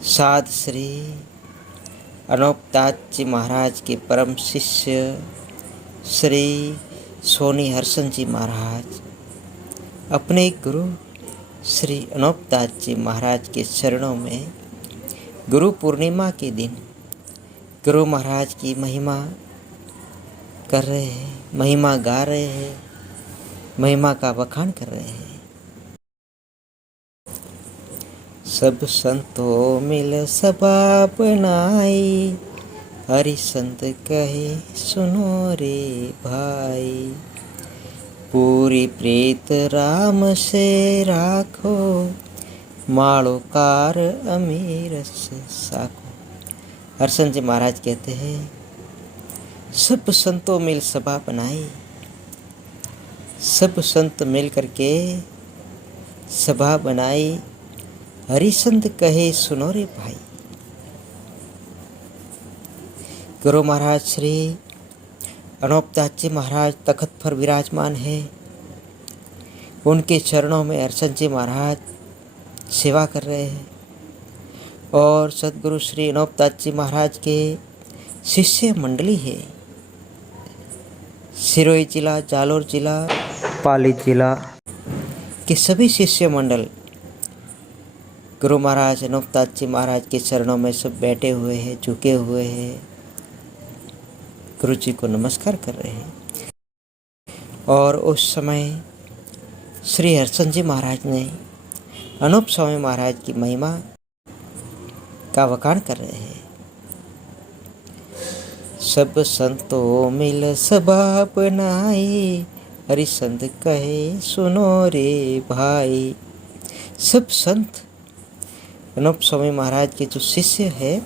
साध श्री अनोपदास जी महाराज के परम शिष्य श्री सोनी हर्षण जी महाराज अपने गुरु श्री अनोपदास जी महाराज के चरणों में गुरु पूर्णिमा के दिन गुरु महाराज की महिमा कर रहे हैं, महिमा गा रहे हैं, महिमा का बखान कर रहे हैं। सब संतों मिल सभा बनाई, हरि संत कहे सुनो रे भाई। पूरी प्रीत राम से राखो, माड़ो कार अमीर से साखो। हर्षण जी महाराज कहते हैं, सब संतों मिल सभा बनाई, सब संत मिल करके सभा बनाई, हरि संत कहे सुनो रे भाई। गुरु महाराज श्री अनोपदास जी महाराज तख्त पर विराजमान है। उनके चरणों में हर्षण जी महाराज सेवा कर रहे हैं और सदगुरु श्री अनोपदास जी महाराज के शिष्य मंडली है। सिरोही जिला, जालोर जिला, पाली जिला के सभी शिष्य मंडल गुरु महाराज अनोपदास जी महाराज के चरणों में सब बैठे हुए हैं, झुके हुए हैं, गुरु जी को नमस्कार कर रहे हैं। और उस समय श्री हर्षण जी महाराज ने अनूप स्वामी महाराज की महिमा का बखान कर रहे हैं। सब संतों मिल सभा बनाई, हरि संत कहे सुनो रे भाई। सब संत अनूप स्वामी महाराज के जो शिष्य है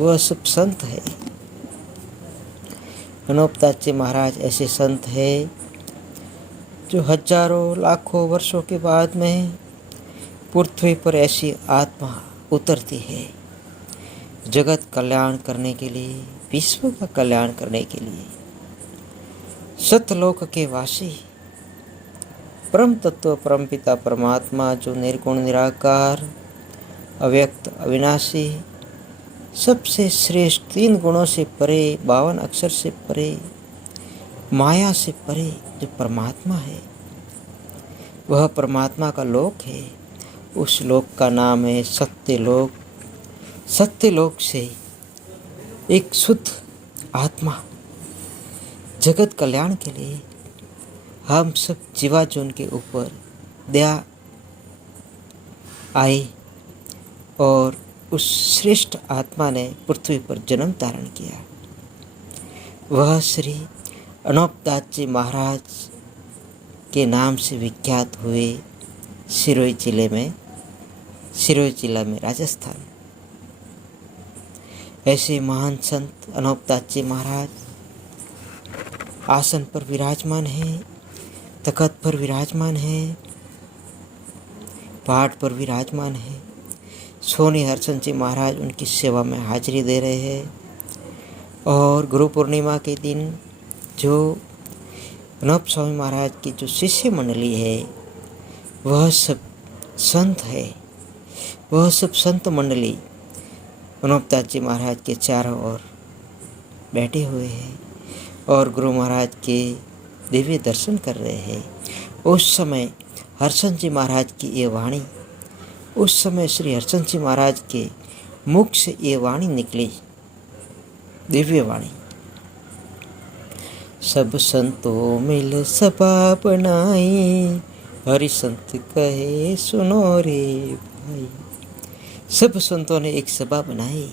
वह सब संत है। अनोपदास जी महाराज ऐसे संत है जो हजारों लाखों वर्षों के बाद में पृथ्वी पर ऐसी आत्मा उतरती है जगत कल्याण करने के लिए, विश्व का कल्याण करने के लिए। सतलोक के वासी परम तत्व परम पिता परमात्मा जो निर्गुण निराकार अव्यक्त अविनाशी सबसे श्रेष्ठ, 3 गुणों से परे, 52 अक्षर से परे, माया से परे जो परमात्मा है, वह परमात्मा का लोक है। उस लोक का नाम है सत्यलोक। सत्यलोक से एक शुद्ध आत्मा जगत कल्याण के लिए हम सब जीवाजोन के ऊपर दया आई और उस श्रेष्ठ आत्मा ने पृथ्वी पर जन्म धारण किया। वह श्री अनोपदास जी महाराज के नाम से विख्यात हुए सिरोही जिले में, सिरोही जिला में, राजस्थान। ऐसे महान संत अनोपदास जी महाराज आसन पर विराजमान है, तख्त पर विराजमान है, पाठ पर विराजमान है। सोनी हर्षण जी महाराज उनकी सेवा में हाजिरी दे रहे हैं। और गुरु पूर्णिमा के दिन जो अनूप स्वामी महाराज की जो शिष्य मंडली है वह सब संत है। वह सब संत मंडली अनोपदास जी महाराज के चारों ओर बैठे हुए हैं और गुरु महाराज के दिव्य दर्शन कर रहे हैं। उस समय हर्षण जी महाराज की ये वाणी, उस समय श्री हर्षण जी महाराज के मुख से ये वाणी निकली, दिव्य वाणी। सब संतों मिल सभा बनाई, हरि संत कहे सुनो रे भाई। सब संतों ने एक सभा बनाई।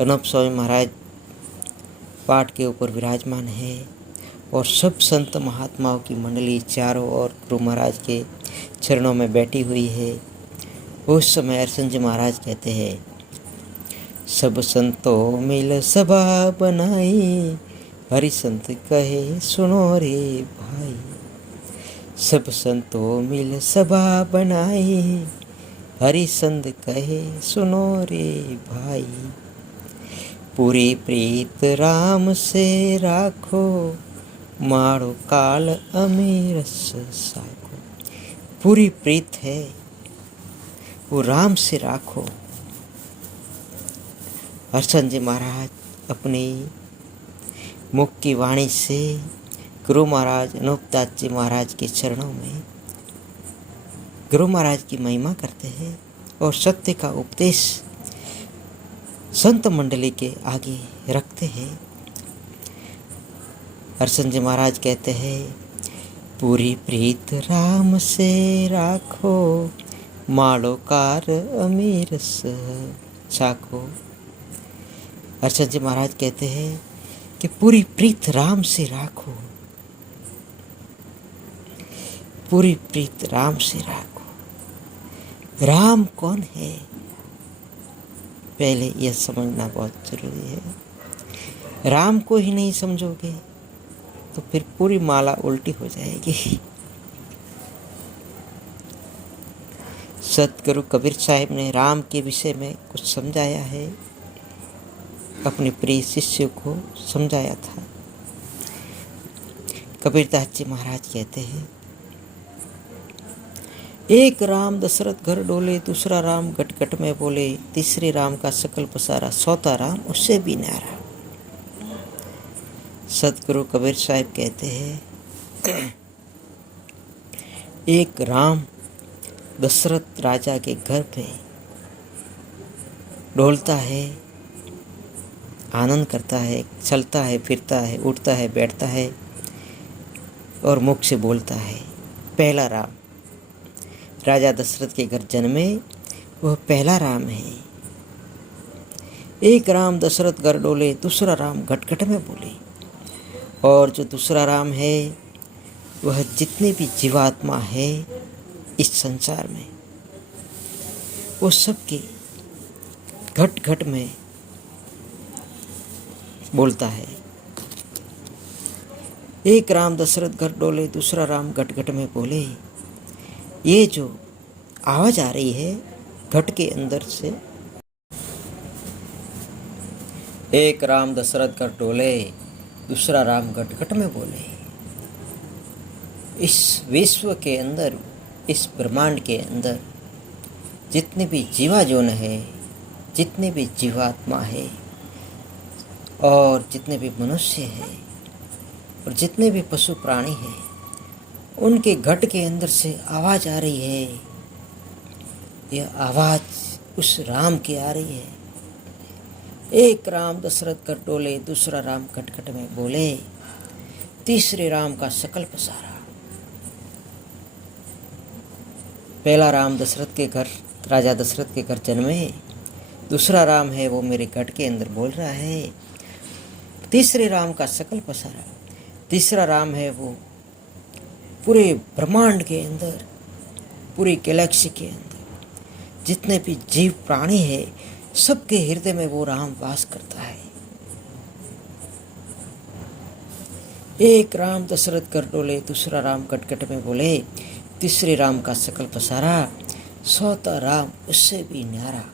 अनूप स्वामी महाराज पाठ के ऊपर विराजमान है और सब संत महात्माओं की मंडली चारों ओर गुरु महाराज के चरणों में बैठी हुई है। उस समय हर्षण जी महाराज कहते हैं, सब संतों मिल सभा बनाई, हरि संत कहे सुनो रे भाई। सब संतों मिल सभा बनाई, हरि संत कहे सुनो रे भाई। पूरी प्रीत राम से राखो, मारो काल अमीर साखो। पूरी प्रीत है वो राम से राखो, हरिचंद जी महाराज अपनी मुख की वाणी से गुरु महाराज अनूपदास जी महाराज के चरणों में गुरु महाराज की महिमा करते हैं और सत्य का उपदेश संत मंडली के आगे रखते हैं। हरिचंद जी महाराज कहते हैं, पूरी प्रीत राम से राखो, माड़ो कार अमीरस चाखो। हरिचंद जी महाराज कहते हैं कि पूरी प्रीत राम से राखो, पूरी प्रीत राम से राखो। राम कौन है, पहले यह समझना बहुत जरूरी है। राम को ही नहीं समझोगे तो फिर पूरी माला उल्टी हो जाएगी। सतगुरु कबीर साहिब ने राम के विषय में कुछ समझाया है, अपने प्रिय शिष्य को समझाया था। कबीरदास जी महाराज कहते हैं, एक राम दशरथ घर डोले, दूसरा राम गट गट में बोले, तीसरे राम का सकल पसारा, चौथा राम उससे भी न्यारा। सतगुरु कबीर साहिब कहते हैं, एक राम दशरथ राजा के घर पे डोलता है, आनंद करता है, चलता है, फिरता है, उठता है, बैठता है और मुख से बोलता है। पहला राम राजा दशरथ के घर जन्मे, वह पहला राम है। एक राम दशरथ घर डोले, दूसरा राम घटघट में बोले। और जो दूसरा राम है वह जितने भी जीवात्मा है इस संसार में, वो सबके घट घट में बोलता है। एक राम दशरथ घर डोले, दूसरा राम घट घट में बोले। ये जो आवाज आ रही है घट के अंदर से, एक राम दशरथ घर डोले, दूसरा राम घट घट में बोले। इस विश्व के अंदर, इस ब्रह्मांड के अंदर जितने भी जीवाजोन है, जितने भी जीवात्मा है और जितने भी मनुष्य हैं और जितने भी पशु प्राणी हैं, उनके घट के अंदर से आवाज़ आ रही है। यह आवाज़ उस राम की आ रही है। एक राम दशरथ घर डोले, दूसरा राम घट घट में बोले, तीसरे राम का सकल पसारा। पहला राम दशरथ के घर, राजा दशरथ के घर जन्मे, दूसरा राम है वो मेरे घट के अंदर बोल रहा है। तीसरे राम का सकल पसारा, तीसरा राम है वो पूरे ब्रह्मांड के अंदर, पूरी गैलेक्सी के अंदर जितने भी जीव प्राणी है, सबके हृदय में वो राम वास करता है। एक राम दशरथ घर डोले, दूसरा राम घट घट में बोले, तीसरे राम का सकल पसारा, चौथा राम उससे भी न्यारा।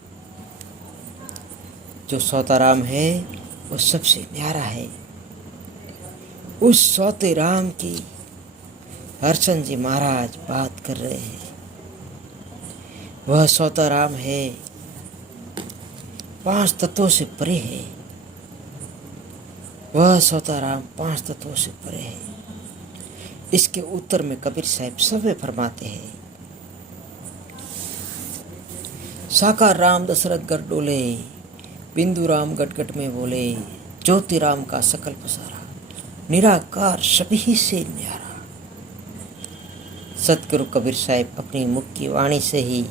जो चौथा राम है वो सबसे न्यारा है। उस चौथे राम की हरिचंद जी महाराज बात कर रहे हैं। वह चौथा राम है, 5 तत्वों से परे है। वह चौथा राम 5 तत्वों से परे है। इसके उत्तर में कबीर साहिब सब फरमाते हैं, साकार राम दशरथ घर डोले, बिंदु राम गट गट में बोले, ज्योति राम का सकल पसारा, निराकार सभी से न्यारा। सतगुरु कबीर साहिब अपनी मुख की वाणी से ही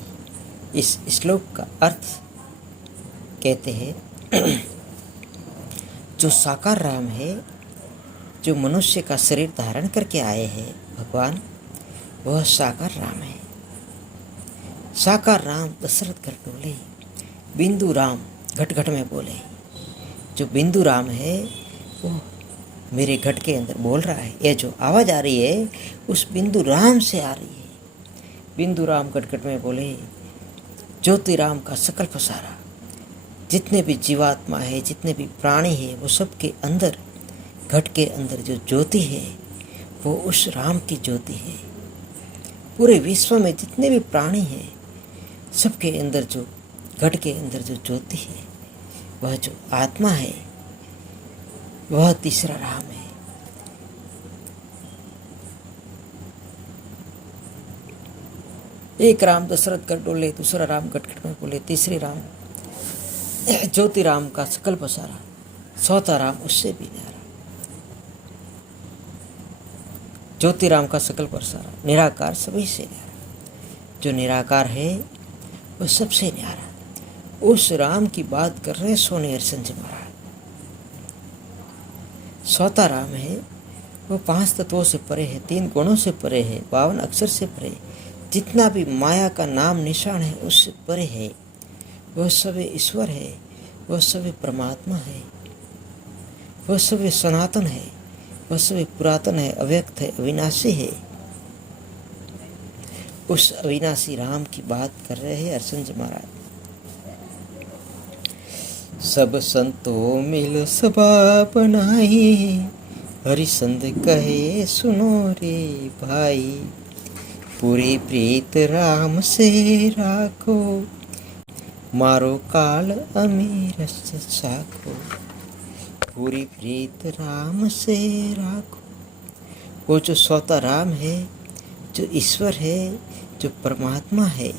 इस श्लोक का अर्थ कहते हैं। जो साकार राम है, जो मनुष्य का शरीर धारण करके आए हैं भगवान, वह साकार राम है। साकार राम दशरथ घर डोले, बिंदु राम घट घट में बोले। जो बिंदु राम है वो मेरे घट के अंदर बोल रहा है। यह जो आवाज़ आ रही है उस बिंदु राम से आ रही है। बिंदु राम घट घट में बोले, ज्योति राम का सकल पसारा। जितने भी जीवात्मा है, जितने भी प्राणी है, वो सब के अंदर, घट के अंदर जो ज्योति है वो उस राम की ज्योति है। पूरे विश्व में जितने भी प्राणी हैं, सबके अंदर जो, घट के अंदर जो ज्योति है वह जो आत्मा है वह तीसरा राम है। एक राम दशरथ कर डोले, दूसरा राम कटकट में बोले, तीसरी राम ज्योति राम का सकल पसारा, चौथा राम उससे भी न्यारा। ज्योति राम का सकल पसारा, निराकार सभी से न्यारा। जो निराकार है वह सबसे न्यारा। उस राम की बात कर रहे सोने हरिशंकर जी महाराज। चौथा राम है वो 5 तत्वों से परे है, 3 गुणों से परे है, 52 अक्षर से परे, जितना भी माया का नाम निशान है उससे परे है। वह सभी ईश्वर है, वह सभी परमात्मा है, वह सभी सनातन है, वह सभी पुरातन है, अव्यक्त है, अविनाशी है। उस अविनाशी राम की बात कर रहे हैं हरिशंकर जी महाराज। सब संतों मिल सभा बनाई, हरिसंत कहे सुनो रे भाई। पूरी प्रीत राम से राखो, मारो काल अमीर साखो। पूरी प्रीत राम से राखो। वो जो सौता राम है, जो ईश्वर है, जो परमात्मा है,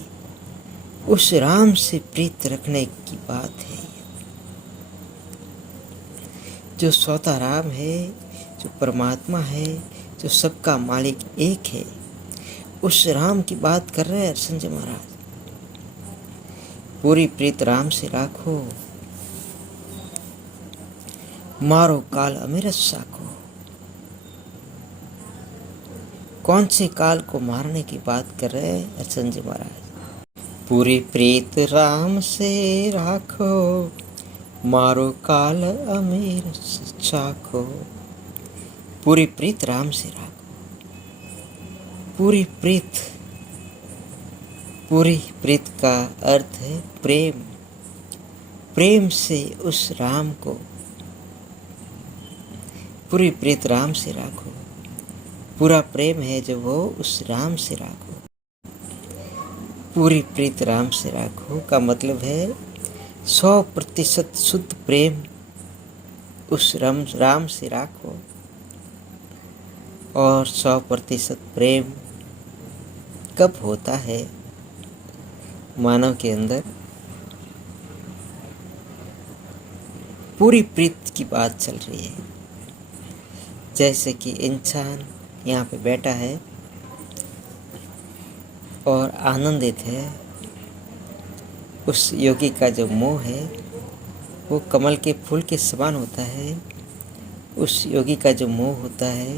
उस राम से प्रीत रखने की बात है। जो सौता राम है, जो परमात्मा है, जो सबका मालिक एक है, उस राम की बात कर रहे हैं हरिशंकर जी महाराज। पूरी प्रीत राम से राखो, मारो काल अमिरत साखो। कौन से काल को मारने की बात कर रहे हैं हरिशंकर जी महाराज। पूरी प्रीत राम से राखो, मारो काल अमीर साखो। पूरी प्रीत राम से राखो। पूरी प्रीत का अर्थ है प्रेम। प्रेम से उस राम को, पूरी प्रीत राम से राखो। पूरा प्रेम है जो वो उस राम से राखो। पूरी प्रीत राम से राखो का मतलब है 100% शुद्ध प्रेम उस राम से राखो। और 100% प्रेम कब होता है मानव के अंदर? पूरी प्रीत की बात चल रही है। जैसे कि इंसान यहाँ पे बैठा है और आनंदित है। उस योगी का जो मोह है वो कमल के फूल के समान होता है। उस योगी का जो मोह होता है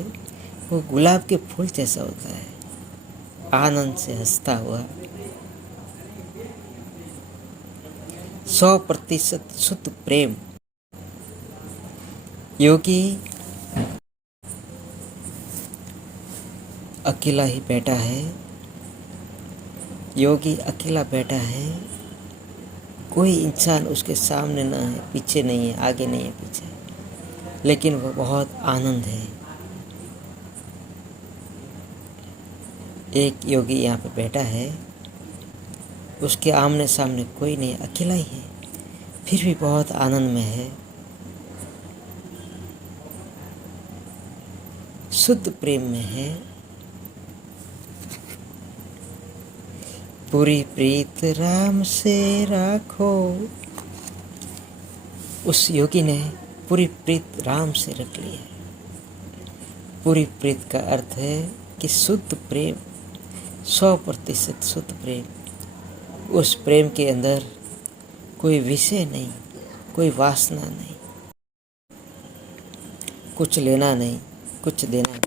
वो गुलाब के फूल जैसा होता है, आनंद से हंसता हुआ। 100% शुद्ध प्रेम। योगी अकेला ही बैठा है। योगी अकेला बैठा है, कोई इंसान उसके सामने ना है, पीछे नहीं है, आगे नहीं है, पीछे, लेकिन वो बहुत आनंद है। एक योगी यहाँ पे बैठा है, उसके आमने सामने कोई नहीं, अकेला ही है, फिर भी बहुत आनंद में है। शुद्ध प्रेम में है। पूरी प्रीत राम से राखो। उस योगी ने पूरी प्रीत राम से रख ली है। पूरी प्रीत का अर्थ है कि शुद्ध प्रेम, 100% शुद्ध प्रेम। उस प्रेम के अंदर कोई विषय नहीं, कोई वासना नहीं, कुछ लेना नहीं, कुछ देना नहीं।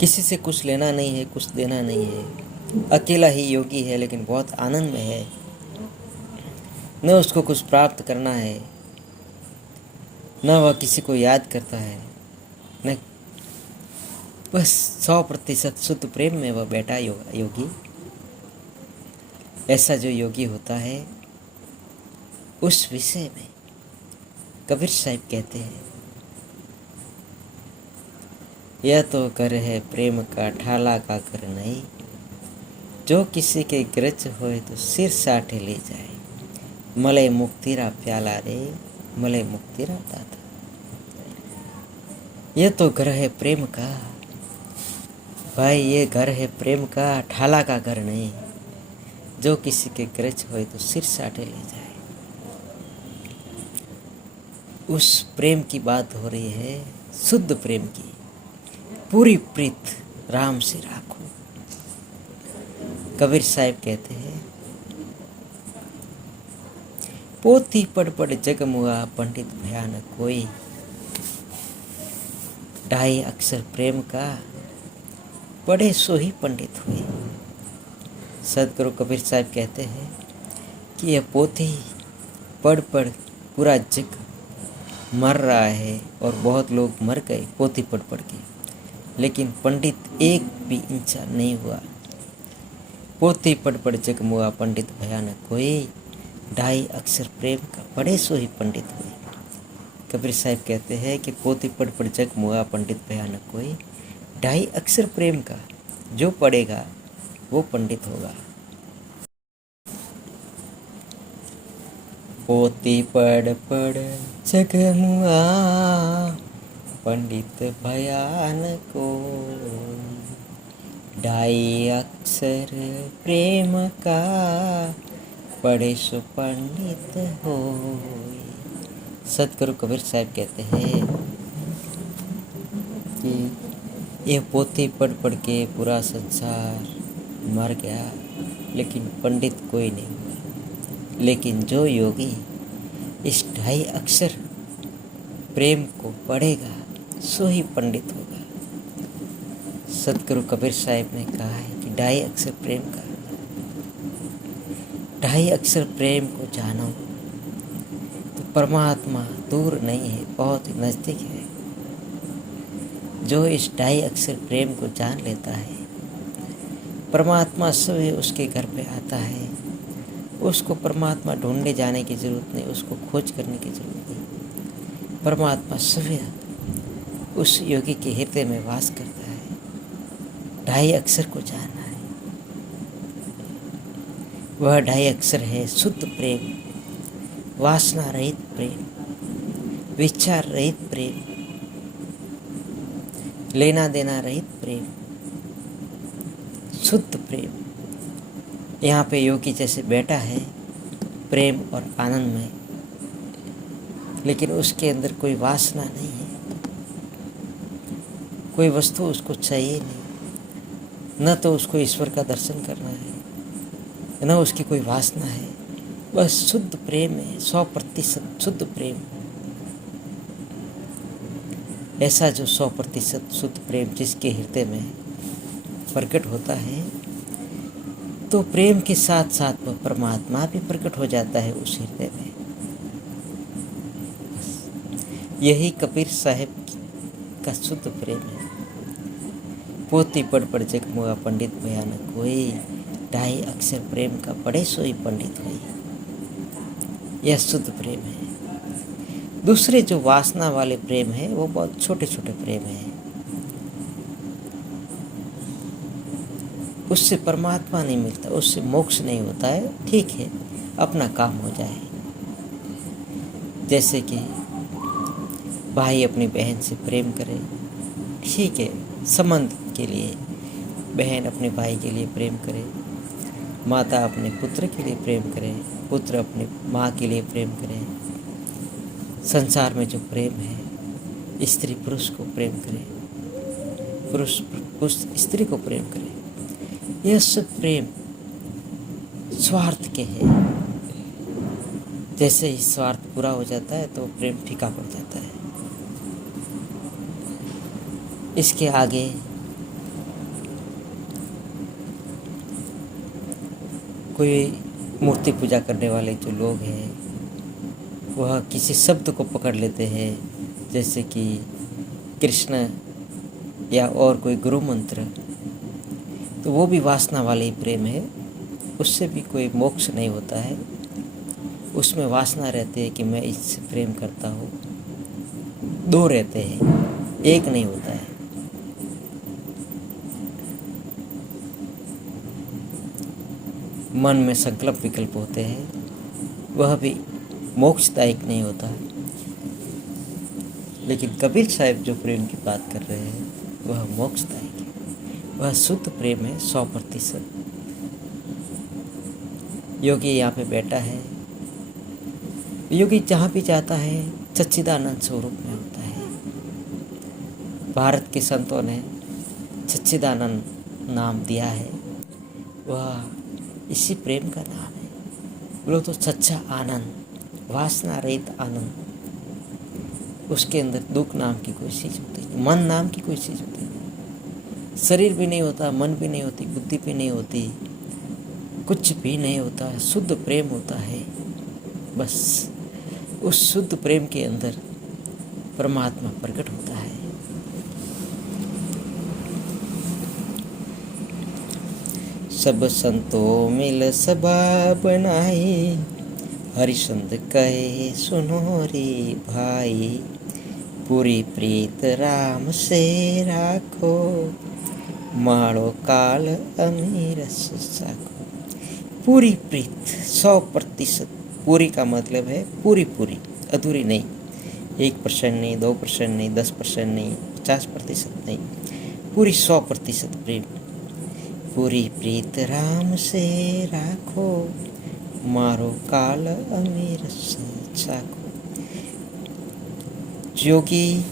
किसी से कुछ लेना नहीं है, कुछ देना नहीं है। अकेला ही योगी है लेकिन बहुत आनंद में है। न उसको कुछ प्राप्त करना है, न वह किसी को याद करता है, न बस 100% शुद्ध प्रेम में वह बैठा योगी। ऐसा जो योगी होता है उस विषय में कबीर साहिब कहते हैं, यह तो कर है प्रेम का ठाला का कर नहीं। जो किसी के ग्रज होए तो सिर साठे ले जाए। मलय मुक्तिरा प्याला रे, मलय मुक्तिरा दाता। ये तो घर है प्रेम का भाई, ये घर है प्रेम का, ठाला का घर नहीं। जो किसी के गरज होए तो सिर साटे ले जाए। उस प्रेम की बात हो रही है, शुद्ध प्रेम की। पूरी प्रीत राम से राखो। कबीर साहब कहते हैं, पोथी पढ़ पढ़ जग मुआ, पंडित भयानक कोई। ढाई अक्षर प्रेम का, पढ़े सो ही पंडित हुए। सदगुरु कबीर साहब कहते हैं कि यह पोथी पढ़ पढ़ पूरा जग मर रहा है, और बहुत लोग मर गए पोथी पढ़ पढ़ के, लेकिन पंडित एक भी इंसान नहीं हुआ। पोथी पढ़ पढ़ जग मुआ, पंडित भयानक कोई। ढाई अक्षर प्रेम का, पढ़े सो ही पंडित हुए। कबीर साहब कहते हैं कि पोथी पढ़ पढ़ जग मुआ, पंडित भयानक कोई। ढाई अक्षर प्रेम का, जो पढ़ेगा वो पंडित होगा। पोथी पढ़ पढ़ जग मुआ, पंडित भयानक कोई। ढाई अक्षर प्रेम का, पढ़े सो पंडित होय। सतगुरु कबीर साहब कहते हैं कि यह पोथी पढ़ पढ़ के पूरा संसार मर गया, लेकिन पंडित कोई नहीं हुआ। लेकिन जो योगी इस ढाई अक्षर प्रेम को पढ़ेगा, सो ही पंडित होगा। सतगुरु कबीर साहब ने कहा है कि ढाई अक्षर प्रेम का, ढाई अक्षर प्रेम को जानो तो परमात्मा दूर नहीं है, बहुत ही नज़दीक है। जो इस ढाई अक्षर प्रेम को जान लेता है, परमात्मा स्वयं उसके घर पे आता है। उसको परमात्मा ढूंढने जाने की ज़रूरत नहीं, उसको खोज करने की ज़रूरत नहीं। परमात्मा स्वयं उस योगी के हृदय में वास करता है। ढाई अक्षर को जानना है, वह ढाई अक्षर है शुद्ध प्रेम, वासना रहित प्रेम, विचार रहित प्रेम, लेना देना रहित प्रेम, शुद्ध प्रेम। यहाँ पे योगी जैसे बैठा है प्रेम और आनंद में, लेकिन उसके अंदर कोई वासना नहीं है, कोई वस्तु उसको चाहिए नहीं। न तो उसको ईश्वर का दर्शन करना है, न उसकी कोई वासना है, बस शुद्ध प्रेम है, 100% शुद्ध प्रेम। ऐसा जो 100% शुद्ध प्रेम जिसके हृदय में प्रकट होता है, तो प्रेम के साथ साथ वह परमात्मा भी प्रकट हो जाता है उस हृदय में। यही कबीर साहब का शुद्ध प्रेम है। पोथी पढ़ पढ़ जग मुआ, पंडित भयानक कोई। ढाई अक्षर प्रेम का, पढ़े सोई पंडित होई। यह शुद्ध प्रेम है। दूसरे जो वासना वाले प्रेम है, वो बहुत छोटे छोटे प्रेम है। उससे परमात्मा नहीं मिलता, उससे मोक्ष नहीं होता है। ठीक है, अपना काम हो जाए। जैसे कि भाई अपनी बहन से प्रेम करे, ठीक है, संबंध के लिए बहन अपने भाई के लिए प्रेम करे, माता अपने पुत्र के लिए प्रेम करे, पुत्र अपने माँ के लिए प्रेम करे। संसार में जो प्रेम है, स्त्री पुरुष को प्रेम करे, पुरुष स्त्री को प्रेम करे। यह सब प्रेम स्वार्थ के है। जैसे ही स्वार्थ पूरा हो जाता है तो प्रेम फीका पड़ जाता है। इसके आगे कोई मूर्ति पूजा करने वाले जो लोग हैं, वह किसी शब्द को पकड़ लेते हैं, जैसे कि कृष्ण या और कोई गुरु मंत्र, तो वो भी वासना वाले ही प्रेम है। उससे भी कोई मोक्ष नहीं होता है। उसमें वासना रहती है कि मैं इससे प्रेम करता हूँ। दो रहते हैं, एक नहीं होता है। मन में संकल्प विकल्प होते हैं, वह भी मोक्षदायक नहीं होता। लेकिन कबीर साहब जो प्रेम की बात कर रहे हैं वह मोक्षदायक है, वह शुद्ध प्रेम है 100%। योगी यहाँ पे बैठा है, योगी जहाँ भी जाता है सच्चिदानंद स्वरूप में होता है। भारत के संतों ने सच्चिदानंद नाम दिया है, वह इसी प्रेम का नाम है। बोलो तो सच्चा आनंद, वासना रहित आनंद। उसके अंदर दुख नाम की कोई चीज़ होती नहीं, मन नाम की कोई चीज़ होती नहीं, शरीर भी नहीं होता, मन भी नहीं होती, बुद्धि भी नहीं होती, कुछ भी नहीं होता, शुद्ध प्रेम होता है। बस उस शुद्ध प्रेम के अंदर परमात्मा प्रकट होता है। सब संतों मिल सभा बनाई, हरिशंद कहे सुनो रे भाई, पूरी प्रीत राम से राखो, माड़ो काल अमीरस साखो। पूरी प्रीत 100%। पूरी का मतलब है पूरी पूरी, अधूरी नहीं। 1% नहीं, 2% नहीं, 10% नहीं, 50% नहीं, पूरी 100% प्रेम। पूरी प्रीत राम से राखो, मारो काल अमीर साखो। योगी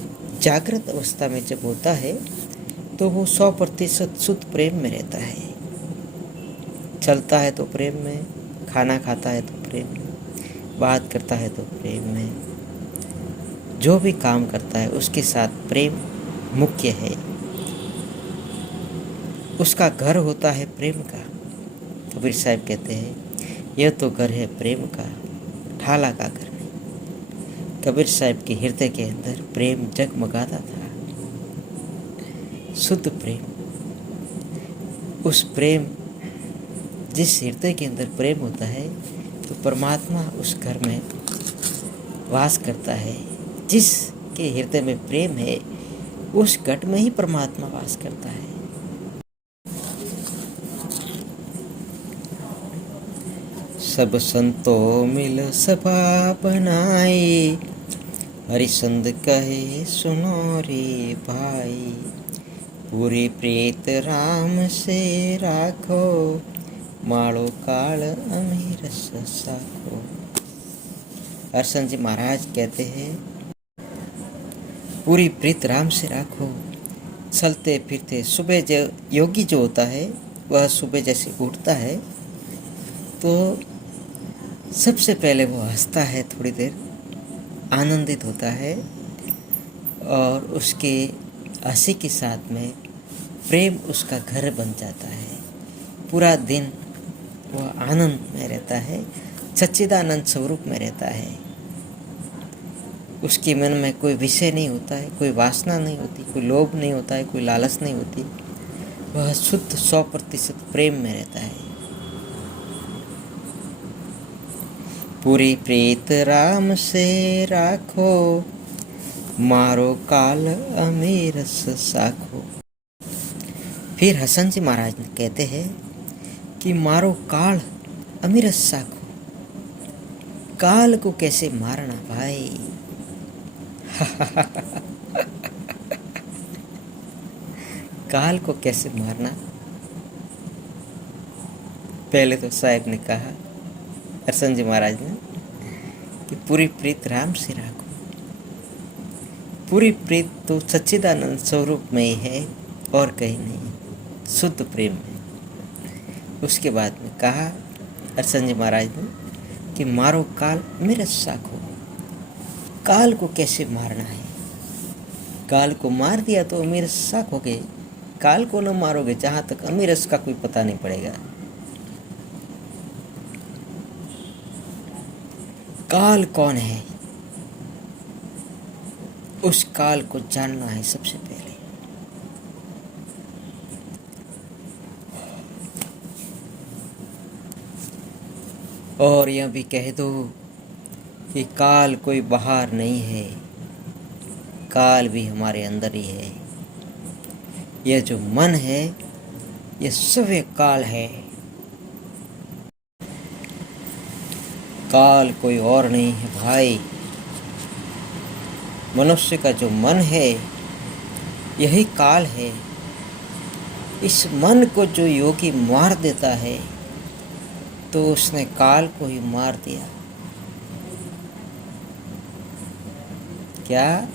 जागृत अवस्था में जब होता है तो वो 100% शुद्ध प्रेम में रहता है। चलता है तो प्रेम में, खाना खाता है तो प्रेम में, बात करता है तो प्रेम में, जो भी काम करता है उसके साथ प्रेम मुख्य है। उसका घर होता है प्रेम का। कबीर साहब कहते हैं यह तो घर है प्रेम का, ठाला का घर नहीं। कबीर साहब के हृदय के अंदर प्रेम जगमगाता था, शुद्ध प्रेम। उस प्रेम, जिस हृदय के अंदर प्रेम होता है तो परमात्मा उस घर में वास करता है। जिसके हृदय में प्रेम है उस घट में ही परमात्मा वास करता है। सब संतों मिल सभा बनाई, हरिशंद कहे सुनो रे भाई, पूरी प्रीत राम से राखो, माड़ो काल अमीर साखो। हरिशंद जी महाराज कहते हैं पूरी प्रीत राम से राखो। चलते फिरते सुबह जो योगी जो होता है वह सुबह जैसे उठता है तो सबसे पहले वो हंसता है, थोड़ी देर आनंदित होता है, और उसके हंसी के साथ में प्रेम उसका घर बन जाता है। पूरा दिन वह आनंद में रहता है, सच्चिदानंद स्वरूप में रहता है। उसके मन में कोई विषय नहीं होता है, कोई वासना नहीं होती, कोई लोभ नहीं होता है, कोई लालच नहीं होती। वह शुद्ध 100% प्रेम में रहता है। पूरी प्रीत राम से राखो, मारो काल अमीर साखो। फिर हसन जी महाराज कहते हैं कि मारो काल अमीर साखो। काल को कैसे मारना भाई। काल को कैसे मारना। पहले तो साहब ने कहा, हसन जी महाराज ने, कि पूरी प्रीत राम से राखो। पूरी प्रीत तो सच्चिदानंद स्वरूप में ही है और कहीं नहीं, शुद्ध प्रेम में। उसके बाद में कहा हसन जी महाराज ने कि मारो काल मेरे साखो। काल को कैसे मारना है। काल को मार दिया तो अमीर साख हो गए। काल को न मारोगे जहाँ तक अमीरस का कोई पता नहीं पड़ेगा। काल कौन है, उस काल को जानना है सबसे पहले। और यह भी कह दो कि काल कोई बाहर नहीं है, काल भी हमारे अंदर ही है। यह जो मन है यह सव्य काल है। काल कोई और नहीं है भाई, मनुष्य का जो मन है यही काल है। इस मन को जो योगी मार देता है तो उसने काल को ही मार दिया। क्या?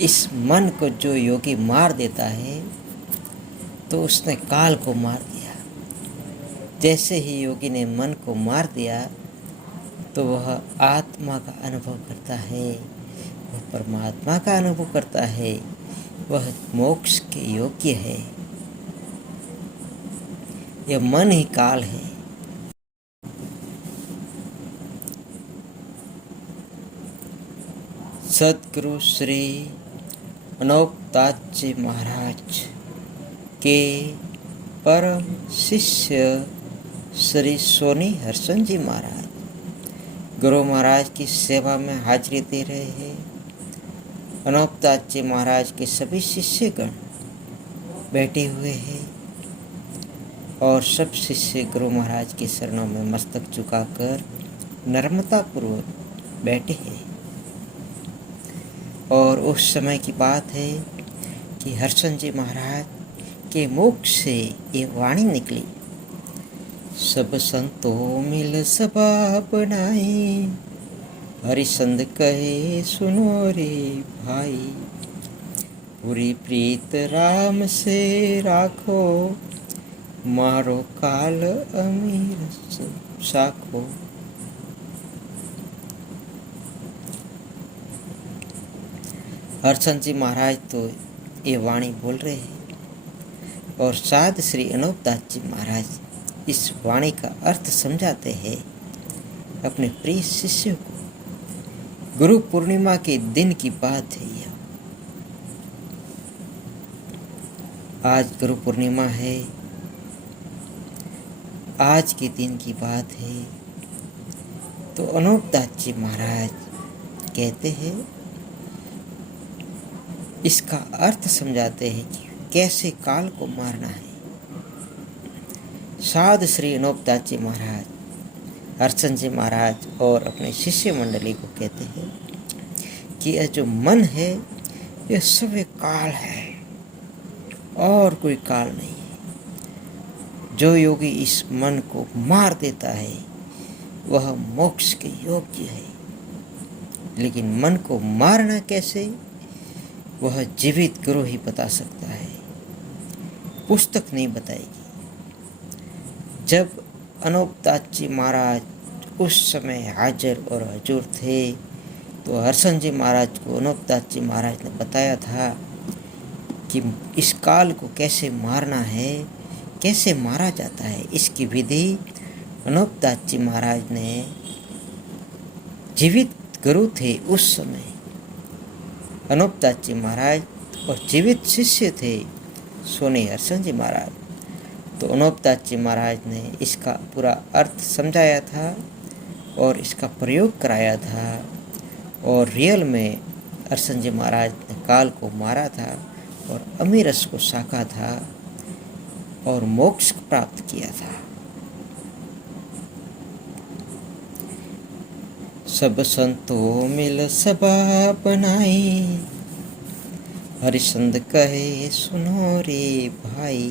इस मन को जो योगी मार देता है तो उसने काल को मार दिया। जैसे ही योगी ने मन को मार दिया तो वह आत्मा का अनुभव करता है, वह परमात्मा का अनुभव करता है, वह मोक्ष के योग्य है। यह मन ही काल है। सदगुरु श्री अनोपदास जी महाराज के परम शिष्य श्री सोनी हर्षण जी महाराज गुरु महाराज की सेवा में हाजिरी दे रहे हैं। अनोपदास जी महाराज के सभी शिष्यगण बैठे हुए हैं और सब शिष्य गुरु महाराज के चरणों में मस्तक झुकाकर नम्रतापूर्वक बैठे हैं। और उस समय की बात है कि हर्षण जी महाराज के मुख से ये वाणी निकली, सब संतों मिल सभा बनाई, हरिसंत कहे सुनो रे भाई, पूरी प्रीत राम से राखो, मारो काल अमीर साखो। हर्षण जी महाराज तो ये वाणी बोल रहे हैं और साध श्री अनोपदास जी महाराज इस वाणी का अर्थ समझाते हैं अपने प्रिय शिष्यों को। गुरु पूर्णिमा के दिन की बात है यह। आज गुरु पूर्णिमा है, आज के दिन की बात है। तो अनोपदास जी महाराज कहते हैं, इसका अर्थ समझाते हैं कि कैसे काल को मारना है। साध श्री अनोपदास जी महाराज हर्षण जी महाराज और अपने शिष्य मंडली को कहते हैं कि यह जो मन है यह सब एक काल है और कोई काल नहीं है। जो योगी इस मन को मार देता है वह मोक्ष के योग्य है। लेकिन मन को मारना कैसे, वह जीवित गुरु ही बता सकता है, पुस्तक नहीं बताएगी। जब अनोपदास जी महाराज उस समय हाजिर और हजूर थे तो हर्षण जी महाराज को अनोपदास जी महाराज ने बताया था कि इस काल को कैसे मारना है, कैसे मारा जाता है। इसकी विधि अनोपदास जी महाराज ने, जीवित गुरु थे उस समय अनोपदास जी महाराज और जीवित शिष्य थे सोनी हर्षण जी महाराज। तो अनोपदास जी महाराज ने इसका पूरा अर्थ समझाया था और इसका प्रयोग कराया था और रियल में हर्षण जी महाराज ने काल को मारा था और अमीरस को साका था और मोक्ष प्राप्त किया था। सब संतों मिल सभा बनाई, हरिसंत कहे सुनो रे भाई,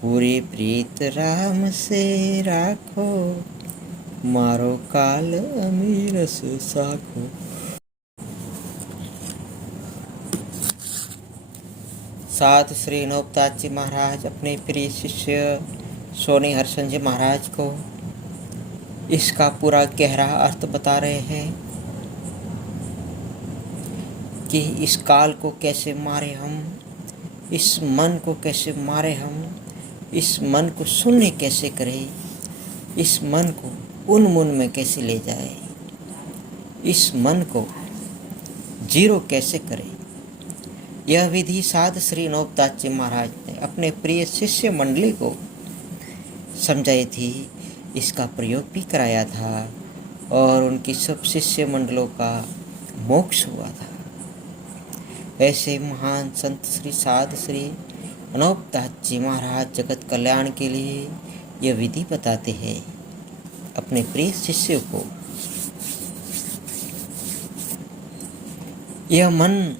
पूरी प्रीत राम से राखो, मारो काल अमीरस साखो। साथ श्री अनोपदास जी महाराज अपने प्रिय शिष्य सोनी हर्षण जी महाराज को इसका पूरा गहरा अर्थ बता रहे हैं कि इस काल को कैसे मारे हम, इस मन को कैसे मारे हम, इस मन को शून्य कैसे करें, इस मन को उन्मून में कैसे ले जाए, इस मन को जीरो कैसे करें। यह विधि साध श्री अनोपदास जी महाराज ने अपने प्रिय शिष्य मंडली को समझाई थी, इसका प्रयोग भी कराया था और उनकी सब शिष्य मंडलों का मोक्ष हुआ था। ऐसे महान संत श्री साध श्री अनोपदास जी महाराज जगत कल्याण के लिए यह विधि बताते हैं। अपने प्रिय शिष्य को, यह मन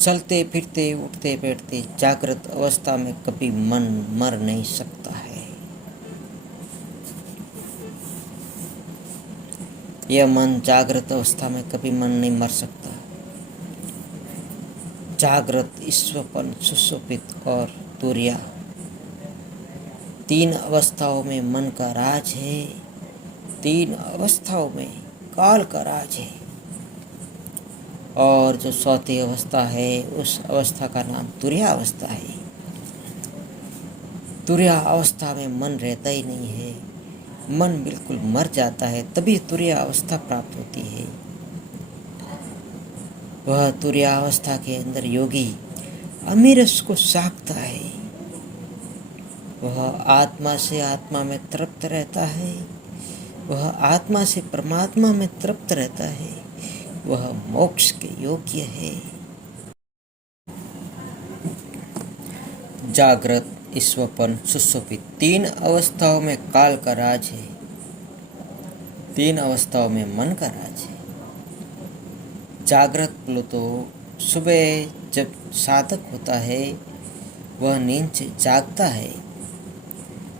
चलते फिरते उठते बैठते जागृत अवस्था में कभी मन मर नहीं सकता है। यह मन जागृत अवस्था में कभी मन नहीं मर सकता। जागृत, ईश्वरपन, सुषुप्त और तुर्या, 3 अवस्थाओं में मन का राज है। 3 अवस्थाओं में काल का राज है। और जो 4थी अवस्था है उस अवस्था का नाम तुर्या अवस्था है। तुर्या अवस्था में मन रहता ही नहीं है, मन बिल्कुल मर जाता है, तभी तुर्या अवस्था प्राप्त होती है। वह तुर्या अवस्था के अंदर योगी अमीरस को साखता है। वह आत्मा से आत्मा में तृप्त रहता है। वह आत्मा से परमात्मा में तृप्त रहता है। वह मोक्ष के योग्य है। जागृत, ईश्वरपन, सुषुप्त, 3 अवस्थाओं में काल का राज है। 3 अवस्थाओं में मन का राज है। जागृत बोलो तो सुबह जब साधक होता है वह नींद से जागता है,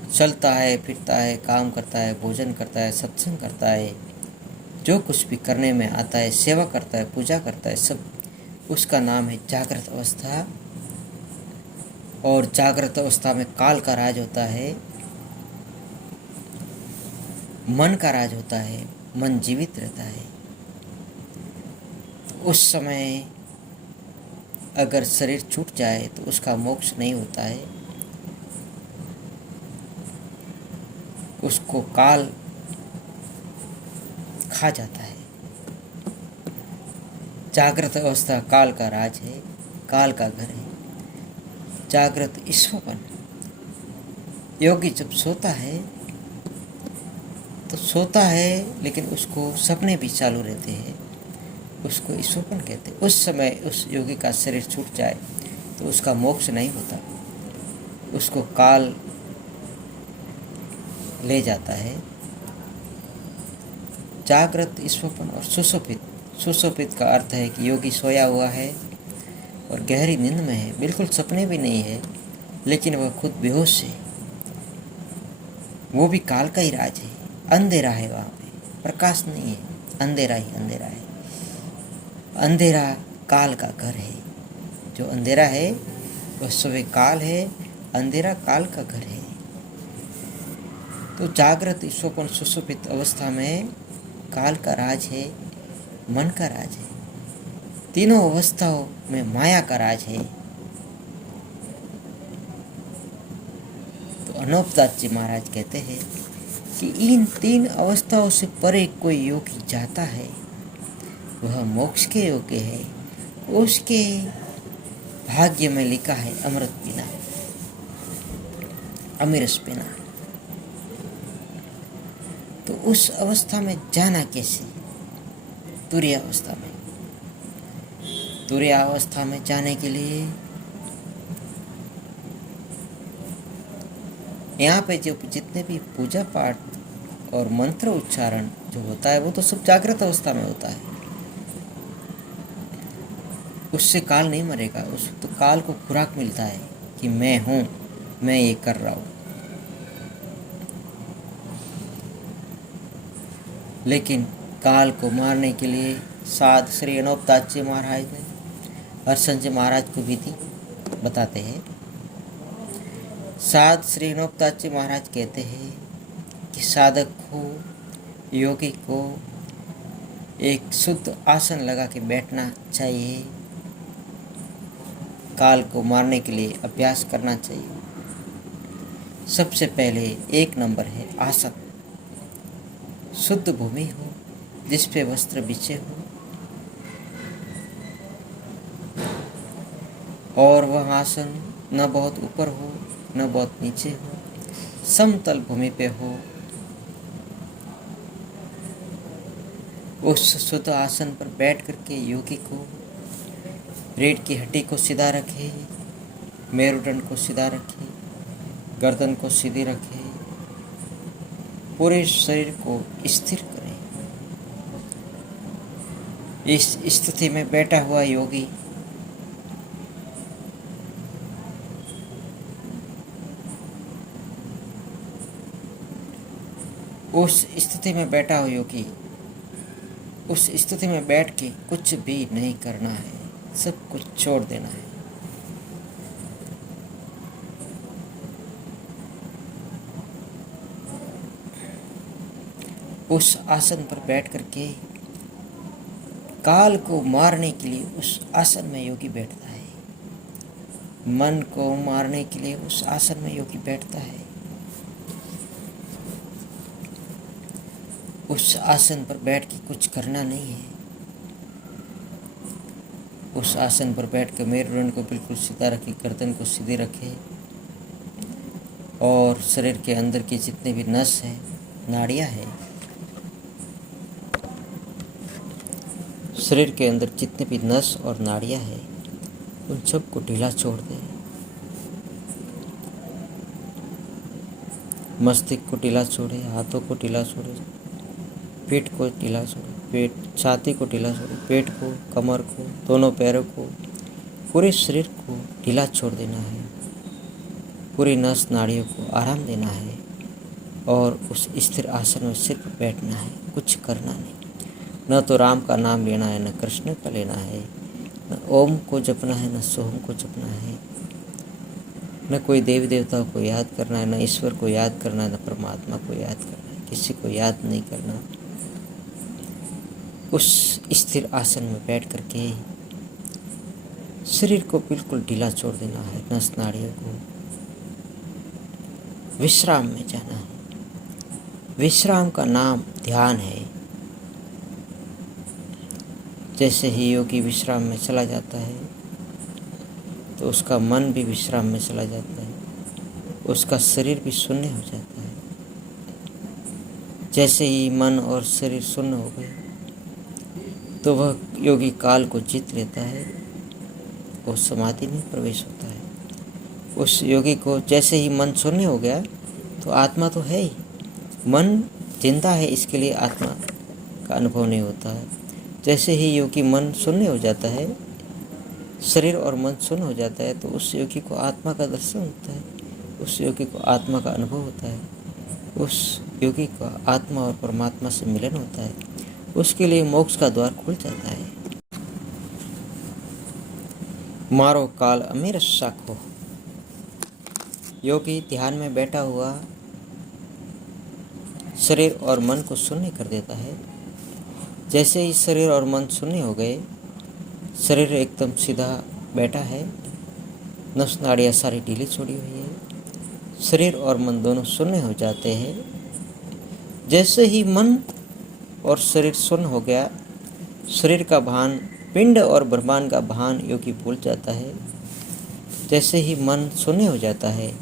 चलता है, फिरता है, काम करता है, भोजन करता है, सत्संग करता है, जो कुछ भी करने में आता है, सेवा करता है, पूजा करता है, सब उसका नाम है जागृत अवस्था। और जागृत अवस्था में काल का राज होता है, मन का राज होता है, मन जीवित रहता है। तो उस समय अगर शरीर छूट जाए तो उसका मोक्ष नहीं होता है, उसको काल खा जाता है। जागृत अवस्था काल का राज है, काल का घर है। जागृत ईश्वरपन, योगी जब सोता है तो सोता है लेकिन उसको सपने भी चालू रहते हैं, उसको ईश्वरपन कहते हैं। उस समय उस योगी का शरीर छूट जाए तो उसका मोक्ष नहीं होता, उसको काल ले जाता है। जागृत, ईश्वरपन और सुषुप्त। सुषुप्त का अर्थ है कि योगी सोया हुआ है और गहरी नींद में है, बिल्कुल सपने भी नहीं है, लेकिन वह खुद बेहोश है। वो भी काल का ही राज है। अंधेरा है, वहाँ पे प्रकाश नहीं है, अंधेरा ही अंधेरा है। अंधेरा काल का घर है। जो अंधेरा है वह सुबह काल है, अंधेरा काल का घर है। तो जागृत, ईश्वरपन, सुषुप्त अवस्था में काल का राज है, मन का राज है। तीनों अवस्थाओं में माया का राज है। तो अनोपदास जी महाराज कहते हैं कि इन 3 अवस्थाओं से परे कोई योगी जाता है वह मोक्ष के योग्य है, उसके भाग्य में लिखा है अमृत पीना, अमीरस पीना। तो उस अवस्था में जाना कैसे? तुर्या अवस्था में। तुर्या अवस्था में जाने के लिए यहाँ पे जो जितने भी पूजा पाठ और मंत्र उच्चारण जो होता है वो तो सब जागृत अवस्था में होता है। उससे काल नहीं मरेगा, उस तो काल को खुराक मिलता है कि मैं हूँ, मैं ये कर रहा हूँ। लेकिन काल को मारने के लिए साध श्री अनोपदास जी महाराज ने हरसंत जी महाराज को विधि बताते हैं। साध श्री अनोपदास जी महाराज कहते हैं कि साधक को, योगी को एक शुद्ध आसन लगा के बैठना चाहिए। काल को मारने के लिए अभ्यास करना चाहिए। सबसे पहले 1 नंबर है आसन। शुद्ध भूमि हो जिस पे वस्त्र बिछे हो और वह आसन न बहुत ऊपर हो न बहुत नीचे हो, समतल भूमि पे हो। उस शुद्ध आसन पर बैठ करके योगी को रीढ़ की हड्डी को सीधा रखे, मेरुदंड को सीधा रखे, गर्दन को सीधी रखे, पूरे शरीर को स्थिर करें। इस स्थिति में बैठा हुआ योगी उस स्थिति में बैठा हुआ योगी उस स्थिति में बैठ के कुछ भी नहीं करना है, सब कुछ छोड़ देना है। उस आसन पर बैठ करके काल को मारने के लिए उस आसन में योगी बैठता है। मन को मारने के लिए उस आसन में योगी बैठता है। उस आसन पर बैठ के कुछ करना नहीं है। उस आसन पर बैठ कर मेरुदंड को बिल्कुल सीधा रखे, गर्दन को सीधे रखे और शरीर के अंदर की जितने भी नस है, नाड़ियाँ है, शरीर के अंदर जितने भी नस और नाड़ियाँ है, उन सब को ढीला छोड़ दें। मस्तिष्क को ढीला छोड़े, हाथों को ढीला छोड़े, पेट को ढीला छोड़े, छाती को ढीला छोड़े, पेट को, कमर को, दोनों पैरों को, पूरे शरीर को ढीला छोड़ देना है। पूरी नस नाड़ियों को आराम देना है और उस स्थिर आसन में सिर्फ बैठना है, कुछ करना नहीं। न तो राम का नाम लेना है, न कृष्ण का लेना है, न ओम को जपना है, न सोहम को जपना है, न कोई देवी देवताओं को याद करना है, न ईश्वर को याद करना है, न परमात्मा को याद करना है। किसी को याद नहीं करना। उस स्थिर आसन में बैठ करके शरीर को बिल्कुल ढीला छोड़ देना है, नस नाड़ियों को। विश्राम में जाना है। विश्राम का नाम ध्यान है। जैसे ही योगी विश्राम में चला जाता है तो उसका मन भी विश्राम में चला जाता है, उसका शरीर भी शून्य हो जाता है। जैसे ही मन और शरीर शून्य हो गए तो वह योगी काल को जीत लेता है, वो समाधि में प्रवेश होता है। उस योगी को जैसे ही मन शून्य हो गया तो आत्मा तो है ही, मन जिंदा है, इसके लिए आत्मा का अनुभव नहीं होता है। जैसे ही योगी मन शून्य हो जाता है, शरीर और मन शून्य हो जाता है, तो उस योगी को आत्मा का दर्शन होता है, उस योगी को आत्मा का अनुभव होता है, उस योगी का आत्मा और परमात्मा से मिलन होता है, उसके लिए मोक्ष का द्वार खुल जाता है। मारो काल अमीर साखो। योगी ध्यान में बैठा हुआ शरीर और मन को शून्य कर देता है। जैसे ही शरीर और मन शून्य हो गए, शरीर एकदम सीधा बैठा है, नस नाड़ियाँ सारी ढीली छोड़ी हुई है, शरीर और मन दोनों शून्य हो जाते हैं। जैसे ही मन और शरीर शून्य हो गया, शरीर का भान, पिंड और ब्रह्मांड का भान योगी भूल जाता है। जैसे ही मन शून्य हो जाता है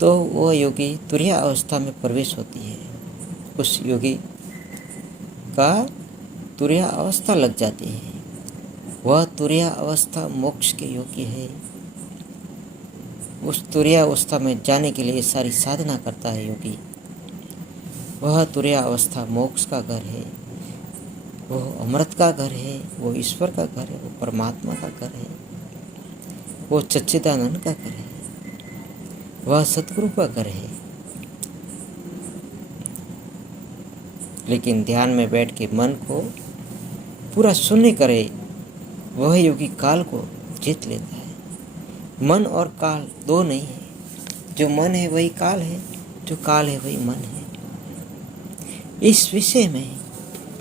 तो वह योगी तुरीय अवस्था में प्रवेश होती है। उस योगी का तुरीय अवस्था लग जाती है। वह तुरीय अवस्था मोक्ष के योग्य है। उस तुरीय अवस्था में जाने के लिए सारी साधना करता है योगी। वह तुरीय अवस्था मोक्ष का घर है, वो अमृत का घर है, वो ईश्वर का घर है, वो परमात्मा का घर है, वो सच्चिदानंद का घर है, वह सतगुरु का घर है। लेकिन ध्यान में बैठ के मन को पूरा शून्य करे, वह योगी काल को जीत लेता है। मन और काल दो नहीं है। जो मन है वही काल है, जो काल है वही मन है। इस विषय में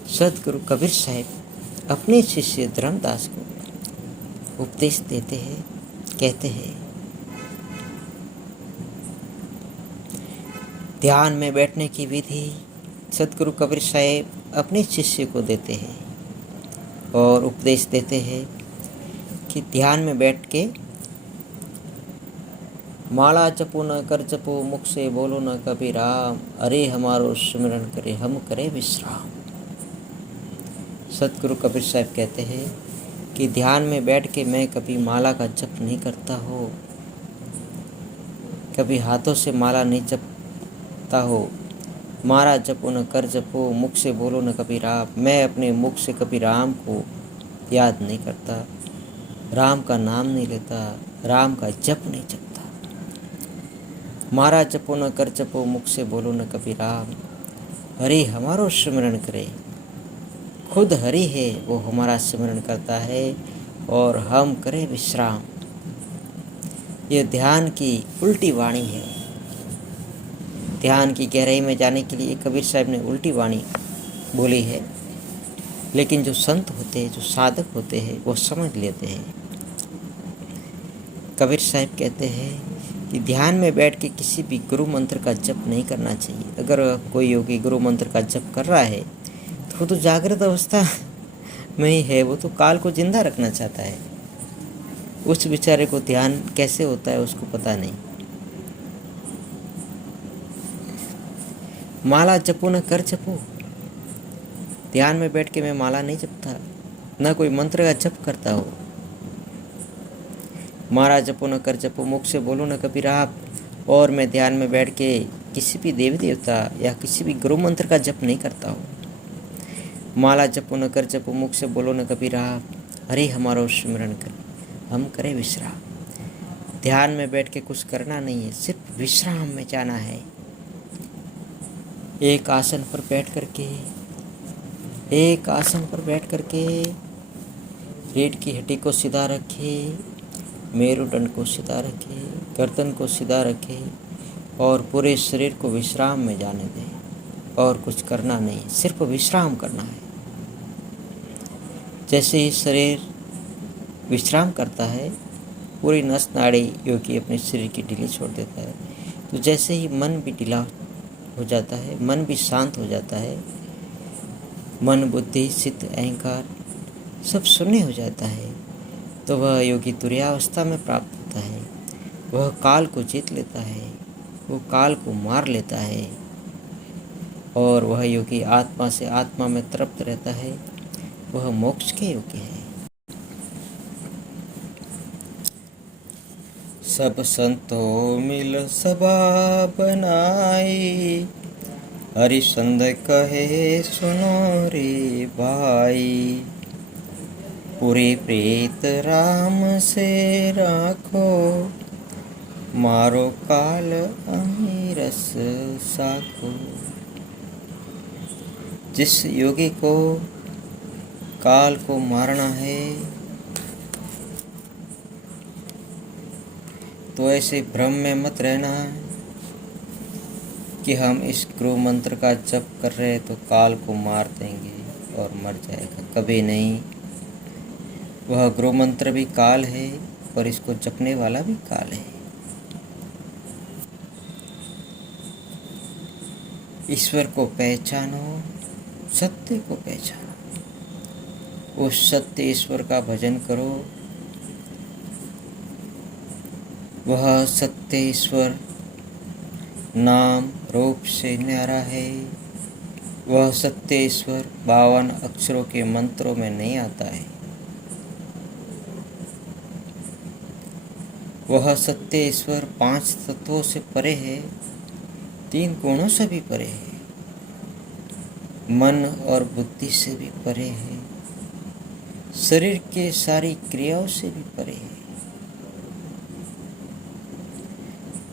सदगुरु कबीर साहब अपने शिष्य धर्मदास को उपदेश देते हैं। कहते हैं, ध्यान में बैठने की विधि सदगुरु कबीर साहब अपने शिष्य को देते हैं और उपदेश देते हैं कि ध्यान में बैठ के माला जपो न कर जपो, मुख से बोलो न कभी राम, अरे हमारो सुमिरन करे हम करे विश्राम। सदगुरु कबीर साहब कहते हैं कि ध्यान में बैठ के मैं कभी माला का जप नहीं करता हो, कभी हाथों से माला नहीं जपता हो, मारा जपो न कर जपो, मुख से बोलो न कभी राम। मैं अपने मुख से कभी राम को याद नहीं करता, राम का नाम नहीं लेता, राम का जप नहीं जपता। मारा जपो न कर जपो, मुख से बोलो न कभी राम। हरि हमारो स्मरण करे, खुद हरि है वो हमारा स्मरण करता है और हम करें विश्राम। ये ध्यान की उल्टी वाणी है। ध्यान की गहराई में जाने के लिए कबीर साहब ने उल्टी वाणी बोली है, लेकिन जो संत होते हैं, जो साधक होते हैं, वो समझ लेते हैं। कबीर साहब कहते हैं कि ध्यान में बैठ के किसी भी गुरु मंत्र का जप नहीं करना चाहिए। अगर कोई योगी गुरु मंत्र का जप कर रहा है तो वो तो जागृत अवस्था में ही है, वो तो काल को जिंदा रखना चाहता है। उस बेचारे को ध्यान कैसे होता है उसको पता नहीं। माला जपो न कर जपो, ध्यान में बैठ के मैं माला नहीं जपता, न कोई मंत्र का जप करता हो। माला जपो न कर जपो, मुख से बोलो न कभी राम। और मैं ध्यान में बैठ के किसी भी देवी देवता या किसी भी गुरु मंत्र का जप नहीं करता हूँ। माला जपो न कर जपो, मुख से बोलो न कभी राम। हरे हमारो स्मरण कर, हम करें विश्राम। ध्यान में बैठ के कुछ करना नहीं है, सिर्फ विश्राम में जाना है। एक आसन पर बैठ करके रीढ़ की हड्डी को सीधा रखे, मेरुदंड को सीधा रखे, गर्दन को सीधा रखे और पूरे शरीर को विश्राम में जाने दें। और कुछ करना नहीं, सिर्फ विश्राम करना है। जैसे ही शरीर विश्राम करता है, पूरी नस नाड़ी योगी अपने शरीर की ढीली छोड़ देता है, तो जैसे ही मन भी ढीला हो जाता है, मन भी शांत हो जाता है, मन बुद्धि चित्त अहंकार सब शून्य हो जाता है, तो वह योगी तुरीयावस्था में प्राप्त होता है। वह काल को जीत लेता है, वो काल को मार लेता है और वह योगी आत्मा से आत्मा में तृप्त रहता है। वह मोक्ष के योगी है। सब संतों मिल सभा बनाई, हरिचंद कहे सुनो रे भाई। पूरे प्रीत राम से राखो, मारो काल अमीरस साखो। जिस योगी को काल को मारना है तो ऐसे भ्रम में मत रहना कि हम इस गुरु मंत्र का जप कर रहे हैं तो काल को मार देंगे और मर जाएगा। कभी नहीं। वह गुरु मंत्र भी काल है और इसको जपने वाला भी काल है। ईश्वर को पहचानो, सत्य को पहचानो, उस सत्य ईश्वर का भजन करो। वह सत्य ईश्वर नाम रूप से न्यारा है। वह सत्य ईश्वर 52 अक्षरों के मंत्रों में नहीं आता है। वह सत्य ईश्वर 5 तत्वों से परे है, 3 गुणों से भी परे है, मन और बुद्धि से भी परे है, शरीर के सारी क्रियाओं से भी परे है।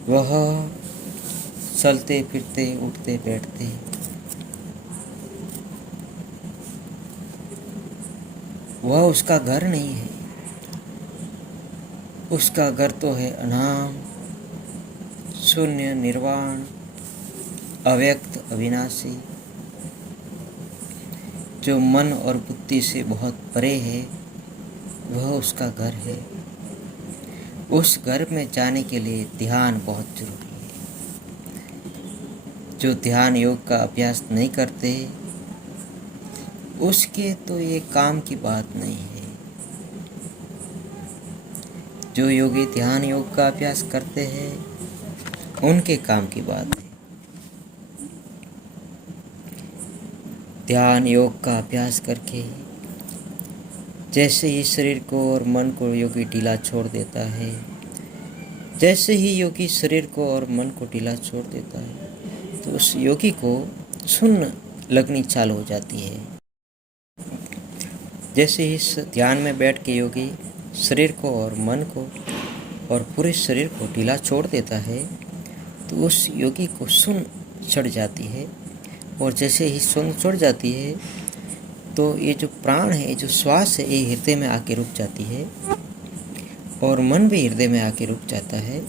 वह चलते फिरते उठते बैठते वह उसका घर नहीं है। उसका घर तो है अनाम, शून्य, निर्वाण, अव्यक्त, अविनाशी, जो मन और बुद्धि से बहुत परे है। वह उसका घर है। उस घर में जाने के लिए ध्यान बहुत जरूरी है। जो ध्यान योग का अभ्यास नहीं करते उसके तो ये काम की बात नहीं है। जो योगी ध्यान योग का अभ्यास करते हैं उनके काम की बात है। ध्यान योग का अभ्यास करके जैसे ही शरीर को और मन को योगी ढीला छोड़ देता है, जैसे ही योगी शरीर को और मन को ढीला छोड़ देता है, तो उस योगी को सुन्न लगनी चालू हो जाती है। जैसे ही इस ध्यान में बैठ के योगी शरीर को और मन को और पूरे शरीर को ढीला छोड़ देता है तो उस योगी को सुन्न चढ़ जाती है। और जैसे ही सुन्न चढ़ जाती है तो ये जो प्राण है, ये जो श्वास है, ये हृदय में आके रुक जाती है और मन भी हृदय में आके रुक जाता है।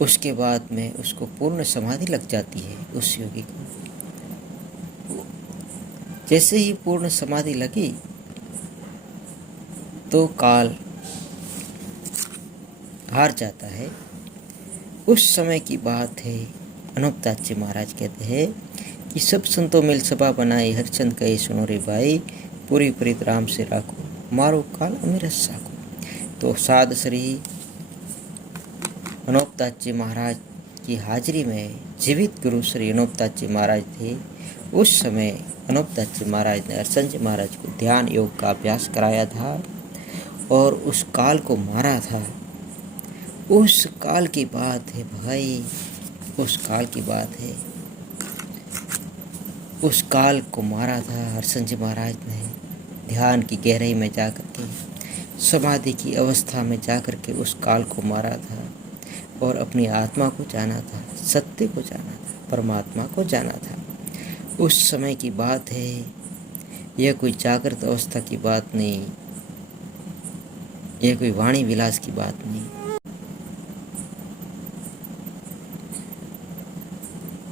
उसके बाद में उसको पूर्ण समाधि लग जाती है उस योगी को। जैसे ही पूर्ण समाधि लगी तो काल हार जाता है। उस समय की बात है। अनूपदास जी महाराज कहते हैं कि सब संतों मिल सभा बनाई, हरिचंद कहे सुनो रे भाई, पूरी प्रीत राम से राखो, मारो काल अमीर साखो। तो साध श्री अनूपदास जी महाराज की हाजिरी में जीवित गुरु श्री अनूपदास जी महाराज थे। उस समय अनूपदास जी महाराज ने हरिचंद जी महाराज को ध्यान योग का अभ्यास कराया था और उस काल को मारा था। उस काल की बात है भाई, उस काल की बात है। उस काल को मारा था हरिचंद जी महाराज ने ध्यान की गहराई में जा कर के, समाधि की अवस्था में जा कर के उस काल को मारा था और अपनी आत्मा को जाना था, सत्य को जाना था, परमात्मा को जाना था। उस समय की बात है। यह कोई जागृत अवस्था की बात नहीं, यह कोई वाणी विलास की बात नहीं।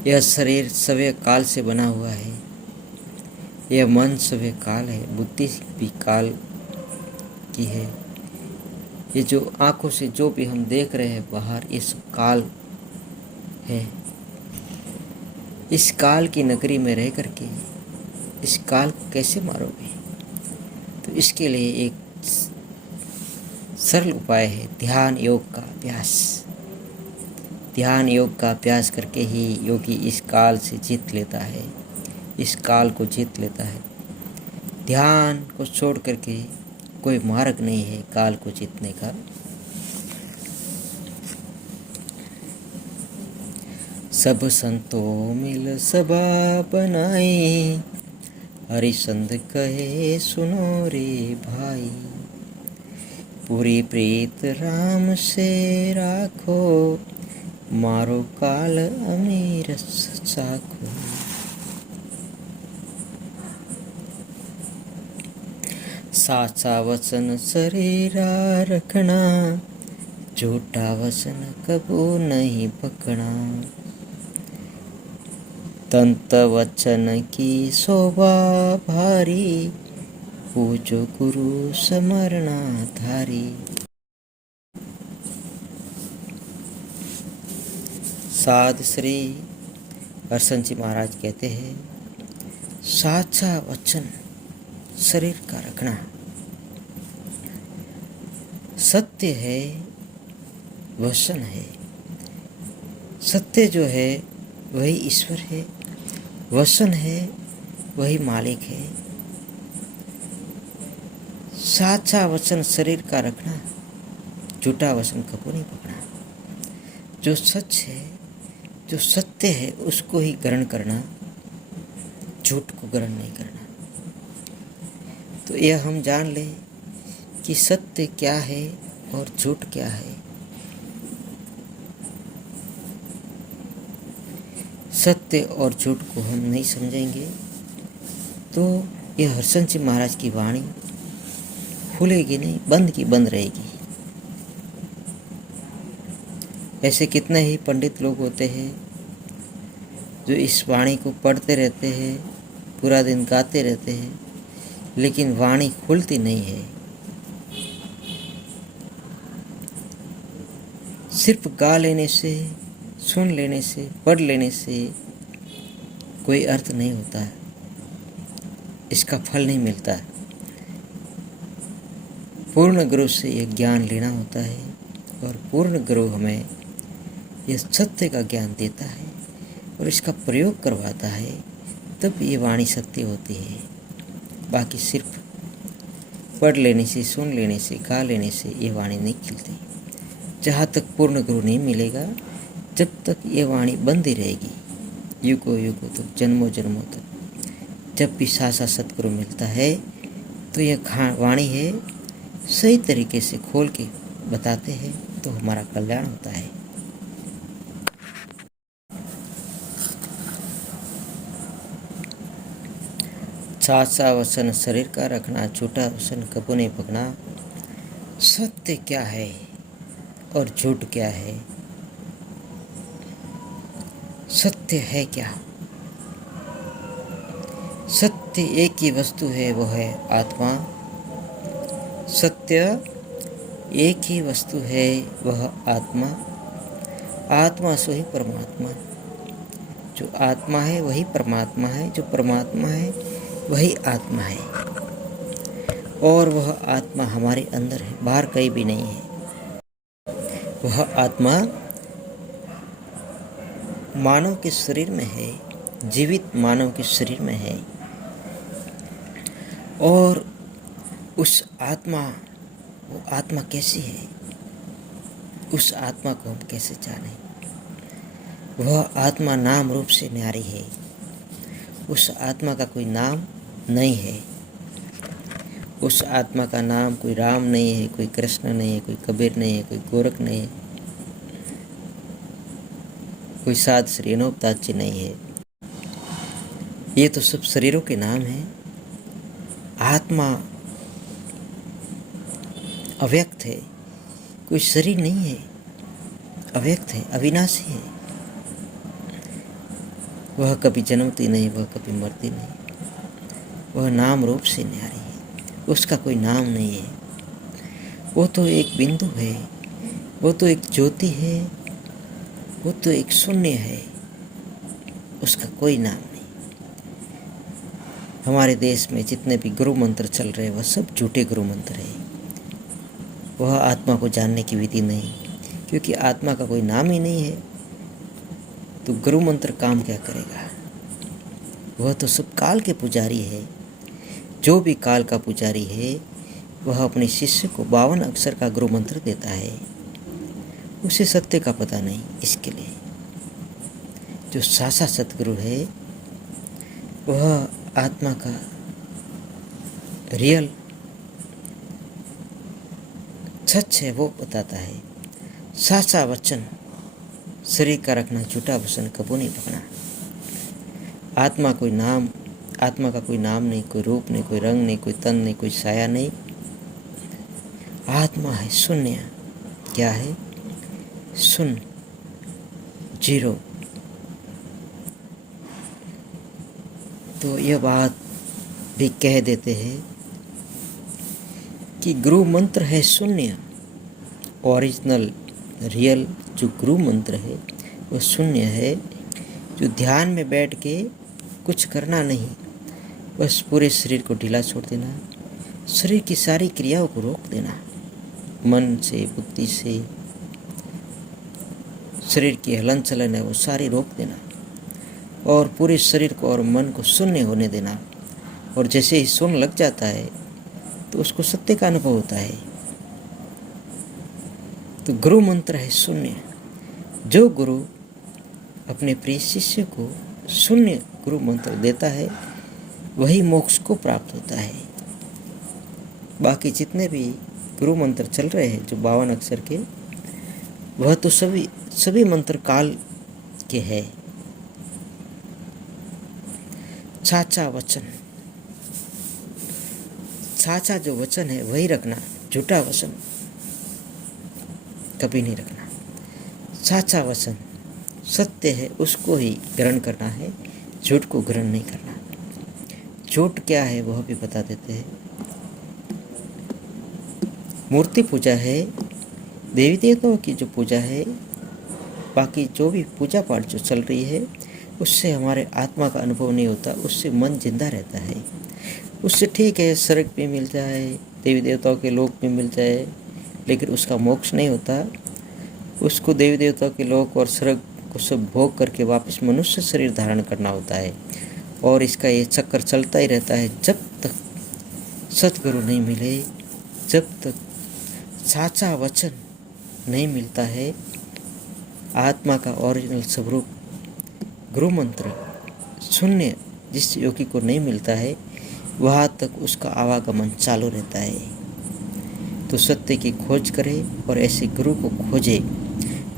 यह शरीर सवय काल से बना हुआ है, यह मन सवय काल है, बुद्धि भी काल की है। ये जो आंखों से जो भी हम देख रहे हैं बाहर, ये सब काल है। इस काल की नगरी में रह करके इस काल को कैसे मारोगे? तो इसके लिए एक सरल उपाय है, ध्यान योग का अभ्यास। ध्यान योग का अभ्यास करके ही योगी इस काल से जीत लेता है, इस काल को जीत लेता है। ध्यान को छोड़ करके कोई मार्ग नहीं है काल को जीतने का। सब संतों मिल सभा बनाई, हरिचंद कहे सुनो रे भाई, पूरी प्रीत राम से राखो, मारो काल अमीर साखो। साचा वचन शरीरा रखना, झूठा वचन कबू नहीं पकना, तंत वचन की शोभा भारी, पूजो गुरु समरना धारी। साध श्री हरिचंद जी महाराज कहते हैं, साचा वचन शरीर का रखना। सत्य है, वचन है। सत्य जो है वही ईश्वर है, वचन है वही मालिक है। साचा वचन शरीर का रखना, झूठा वचन कबू नहीं पकड़ना। जो सच है, जो सत्य है, उसको ही ग्रहण करना, झूठ को ग्रहण नहीं करना। तो यह हम जान लें कि सत्य क्या है और झूठ क्या है। सत्य और झूठ को हम नहीं समझेंगे तो यह हरिचंद जी महाराज की वाणी खुलेगी नहीं, बंद की बंद रहेगी। ऐसे कितने ही पंडित लोग होते हैं जो इस वाणी को पढ़ते रहते हैं, पूरा दिन गाते रहते हैं, लेकिन वाणी खुलती नहीं है। सिर्फ गा लेने से, सुन लेने से, पढ़ लेने से कोई अर्थ नहीं होता है, इसका फल नहीं मिलता है। पूर्ण गुरु से यह ज्ञान लेना होता है और पूर्ण गुरु हमें यह सत्य का ज्ञान देता है और इसका प्रयोग करवाता है, तब ये वाणी सत्य होती है। बाकी सिर्फ पढ़ लेने से, सुन लेने से, गा लेने से ये वाणी नहीं खिलती। जहाँ तक पूर्ण गुरु नहीं मिलेगा जब तक ये वाणी बंद ही रहेगी, युगों युगों तक, जन्मों जन्मों तक। जब भी सासा सतगुरु मिलता है तो यह वाणी है सही तरीके से खोल के बताते हैं तो हमारा कल्याण होता है। साचा वचन शरीर का रखना, झूठा वचन कबू नहीं पकना। सत्य क्या है और झूठ क्या है? सत्य है क्या? सत्य एक ही वस्तु है, वो है आत्मा। सत्य एक ही वस्तु है, वह आत्मा। आत्मा सो ही परमात्मा। जो आत्मा है वही परमात्मा है, जो परमात्मा है वही आत्मा है। और वह आत्मा हमारे अंदर है, बाहर कहीं भी नहीं है। वह आत्मा मानव के शरीर में है, जीवित मानव के शरीर में है। और उस आत्मा, वो आत्मा कैसी है, उस आत्मा को हम कैसे जानें? वह आत्मा नाम रूप से न्यारी है। उस आत्मा का कोई नाम नहीं है। उस आत्मा का नाम कोई राम नहीं है, कोई कृष्ण नहीं है, कोई कबीर नहीं है, कोई गोरख नहीं है, कोई साध श्री अनूपदास जी नहीं है। ये तो सब शरीरों के नाम हैं। आत्मा अव्यक्त है, कोई शरीर नहीं है, अव्यक्त है, अविनाशी है। वह कभी जन्मती नहीं, वह कभी मरती नहीं। वह नाम रूप से न्यारी है, उसका कोई नाम नहीं है। वो तो एक बिंदु है, वो तो एक ज्योति है, वो तो एक शून्य है, उसका कोई नाम नहीं। हमारे देश में जितने भी गुरु मंत्र चल रहे हैं वह सब झूठे गुरु मंत्र हैं। वह आत्मा को जानने की विधि नहीं, क्योंकि आत्मा का कोई नाम ही नहीं है तो गुरु मंत्र काम क्या करेगा? वह तो सब काल के पुजारी है। जो भी काल का पुजारी है वह अपने शिष्य को 52 अक्षर का गुरु मंत्र देता है। उसे सत्य का पता नहीं। इसके लिए जो सासा सतगुरु है वह आत्मा का रियल सच है, वो बताता है। साचा वचन शरीर का रखना, झूठा वचन कबू नहीं पकना। आत्मा का कोई नाम नहीं, कोई रूप नहीं, कोई रंग नहीं, कोई तन नहीं, कोई साया नहीं। आत्मा है शून्य। क्या है? शून्य, जीरो। तो यह बात भी कह देते हैं कि गुरु मंत्र है शून्य। ओरिजिनल रियल जो गुरु मंत्र है वो शून्य है, जो ध्यान में बैठ के कुछ करना नहीं, बस पूरे शरीर को ढीला छोड़ देना, शरीर की सारी क्रियाओं को रोक देना, मन से, बुद्धि से, शरीर की हलन चलन है वो सारी रोक देना, और पूरे शरीर को और मन को शून्य होने देना। और जैसे ही शून्य लग जाता है तो उसको सत्य का अनुभव होता है। तो गुरु मंत्र है शून्य। जो गुरु अपने प्रिय शिष्य को शून्य गुरु मंत्र देता है वही मोक्ष को प्राप्त होता है। बाकी जितने भी गुरु मंत्र चल रहे हैं जो 52 अक्षर के, वह तो सभी मंत्र काल के हैं। साचा वचन, साचा जो वचन है वही रखना, झूठा वचन कभी नहीं रखना। साचा वचन सत्य है, उसको ही ग्रहण करना है, झूठ को ग्रहण नहीं करना। झूठ क्या है वह भी बता देते हैं। मूर्ति पूजा है, देवी देवताओं की जो पूजा है, बाकी जो भी पूजा पाठ जो चल रही है उससे हमारे आत्मा का अनुभव नहीं होता, उससे मन जिंदा रहता है। उससे ठीक है स्वर्ग भी मिल जाए, देवी देवताओं के लोक भी मिल जाए, लेकिन उसका मोक्ष नहीं होता। उसको देवी देवताओं के लोक और स्वर्ग को सब भोग करके वापस मनुष्य शरीर धारण करना होता है। और इसका ये चक्कर चलता ही रहता है जब तक सतगुरु नहीं मिले, जब तक साचा वचन नहीं मिलता है, आत्मा का ओरिजिनल स्वरूप गुरु मंत्र शून्य जिस योगी को नहीं मिलता है वहाँ तक उसका आवागमन चालू रहता है। तो सत्य की खोज करे और ऐसे गुरु को खोजे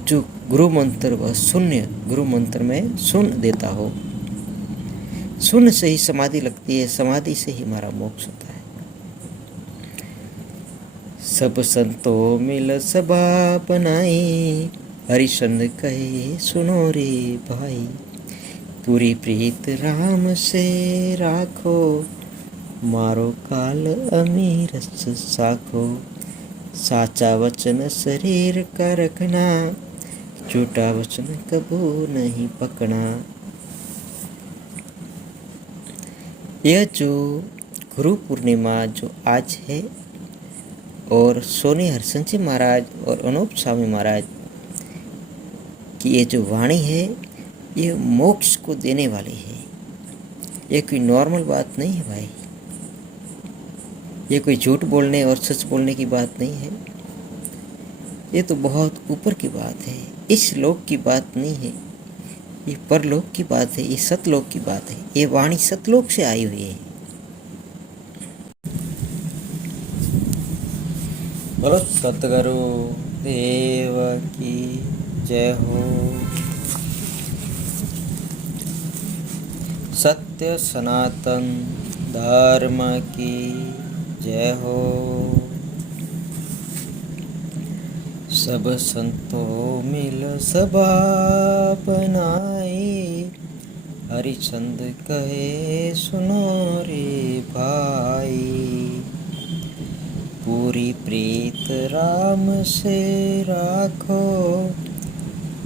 जो गुरु मंत्र व शून्य गुरु मंत्र में शून्य देता हो। शून्य से ही समाधि लगती है, समाधि से ही हमारा मोक्ष होता है। सब संतों मिल सभा बनाई, हरिचंद कहे सुनो रे भाई। पूरी प्रीत राम से राखो, मारो काल अमीरस साखो। साचा वचन शरीर का रखना, झूठा वचन कबू नहीं पकना। यह जो गुरु पूर्णिमा जो आज है और सोनी हरचंद जी महाराज और अनूप स्वामी महाराज की ये जो वाणी है ये मोक्ष को देने वाली है। ये कोई नॉर्मल बात नहीं है भाई, ये कोई झूठ बोलने और सच बोलने की बात नहीं है। ये तो बहुत ऊपर की बात है, इस लोक की बात नहीं है, ये परलोक की बात है, ये सतलोक की बात है। ये वाणी सतलोक से आई हुई है। बोलो सतगुरु देव की जय हो। सत्य सनातन धर्म की जय हो। सब संतों मिल सभा बनाई, हरिचंद कहे सुनो रे भाई। पूरी प्रीत राम से राखो,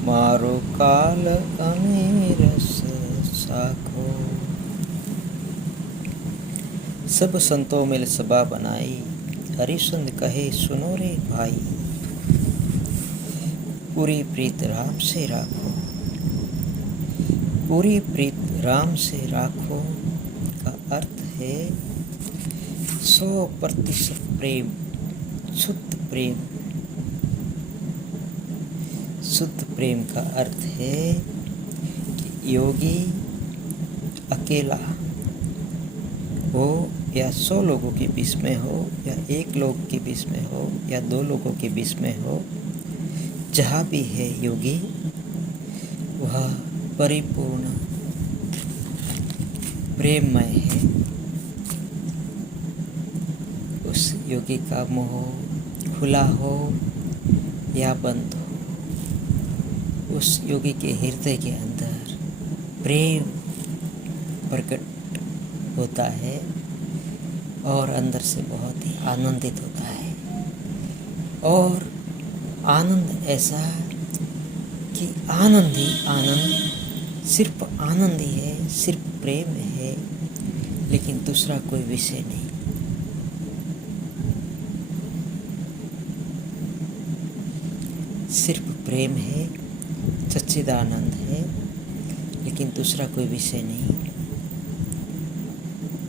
मारो काल अमीरस साखो। सब संतों मिल सभा बनाई, हरिचंद कहे सुनो रे भाई। पूरी प्रीत राम से राखो, पूरी प्रीत राम से राखो का अर्थ है 100% प्रेम, शुद्ध प्रेम। शुद्ध प्रेम का अर्थ है कि योगी अकेला हो या 100 लोगों के बीच में हो या 1 लोग के बीच में हो या 2 लोगों के बीच में हो, जहाँ भी है योगी वह परिपूर्ण प्रेममय है। उस योगी का मुंह खुला हो या बंद हो, उस योगी के हृदय के अंदर प्रेम प्रकट होता है और अंदर से बहुत ही आनंदित होता है। और आनंद ऐसा कि आनंद ही आनंद, सिर्फ आनंद ही है, सिर्फ प्रेम है, लेकिन दूसरा कोई विषय नहीं। सिर्फ प्रेम है, सच्चिदानंद है, लेकिन दूसरा कोई विषय नहीं।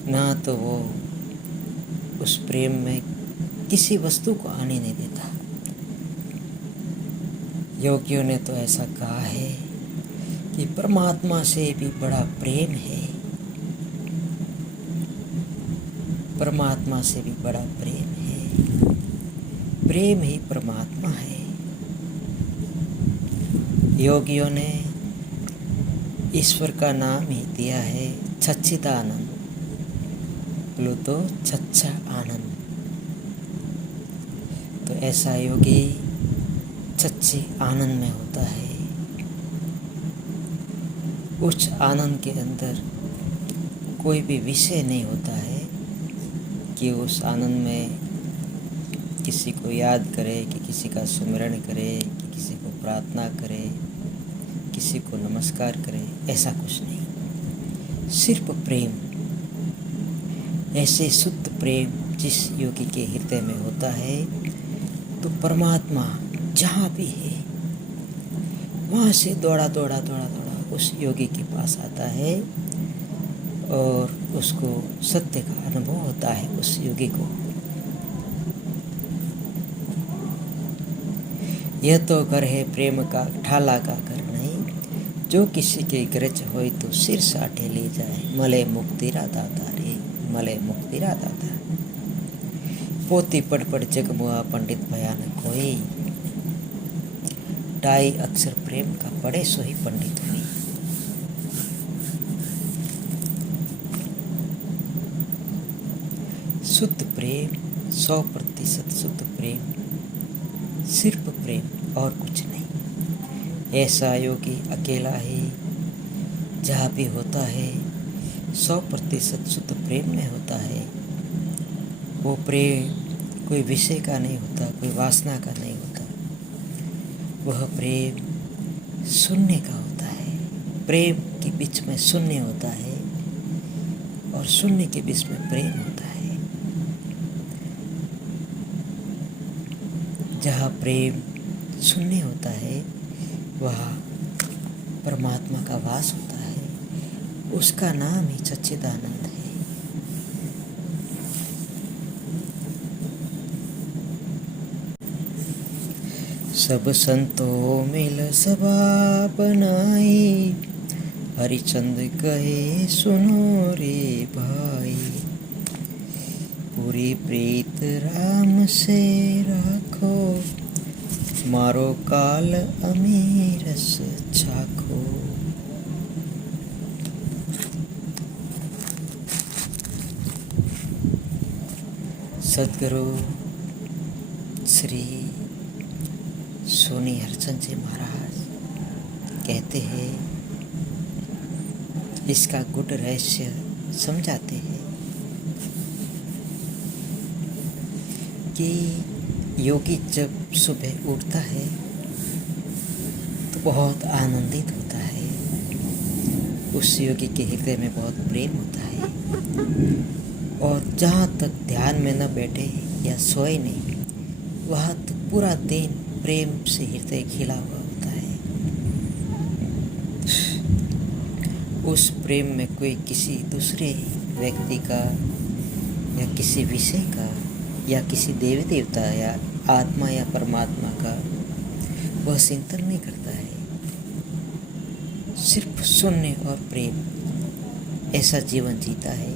ना तो वो उस प्रेम में किसी वस्तु को आने नहीं देता। योगियों ने तो ऐसा कहा है कि परमात्मा से भी बड़ा प्रेम है, परमात्मा से भी बड़ा प्रेम है, प्रेम ही परमात्मा है। योगियों ने ईश्वर का नाम ही दिया है सच्चिदानंद, बोलो तो सच्चा आनंद। तो ऐसा योगी सच्चे आनंद में होता है। उस आनंद के अंदर कोई भी विषय नहीं होता है कि उस आनंद में किसी को याद करे, कि किसी का सुमिरन करे, कि किसी को प्रार्थना करे, किसी को नमस्कार करे, ऐसा कुछ नहीं। सिर्फ प्रेम, ऐसे शुद्ध प्रेम जिस योगी के हृदय में होता है तो परमात्मा जहाँ भी है वहाँ से दौड़ा दौड़ा उस योगी के पास आता है और उसको सत्य का अनुभव होता है उस योगी को। यह तो घर है प्रेम का ठाला का घर नहीं, जो किसी के गरज होय तो सिर साठे ले जाए, मले मुक्तिरा दाता रे, मले मुक्तिरा दाता। पोती पढ़ पढ़ जगमुआ पंडित भयान कोई, ढाई अक्षर प्रेम का पढ़े सो ही पंडित हुई। शुद्ध प्रेम, 100% शुद्ध प्रेम, सिर्फ प्रेम और कुछ नहीं। ऐसा योगी अकेला है, जहाँ भी होता है 100% शुद्ध प्रेम में होता है। वो प्रेम कोई विषय का नहीं होता, कोई वासना का नहीं होता, वह प्रेम शून्य का होता है। प्रेम के बीच में शून्य होता है और शून्य के बीच में प्रेम होता है। जहाँ प्रेम शून्य होता है वहाँ परमात्मा का वास होता है, उसका नाम ही सच्चिदानंद है। सब संतों मिल सभा बनाई, हरिचंद कहे सुनो रे भाई, पूरी प्रीत राम से राखो, मारो काल अमीरस चाखो। सदगुरु श्री सोनी हरचंद जी महाराज कहते हैं, इसका गुड रहस्य समझाते हैं कि योगी जब सुबह उठता है तो बहुत आनंदित होता है। उस योगी के हृदय में बहुत प्रेम होता है और जहाँ तक ध्यान में न बैठे या सोए नहीं, वहाँ तक पूरा दिन प्रेम से हृदय खिला हुआ होता है। उस प्रेम में कोई किसी दूसरे व्यक्ति का या किसी विषय का या किसी देवी देवता या आत्मा या परमात्मा का वह चिंतन नहीं करता है। सिर्फ शून्य और प्रेम ऐसा जीवन जीता है।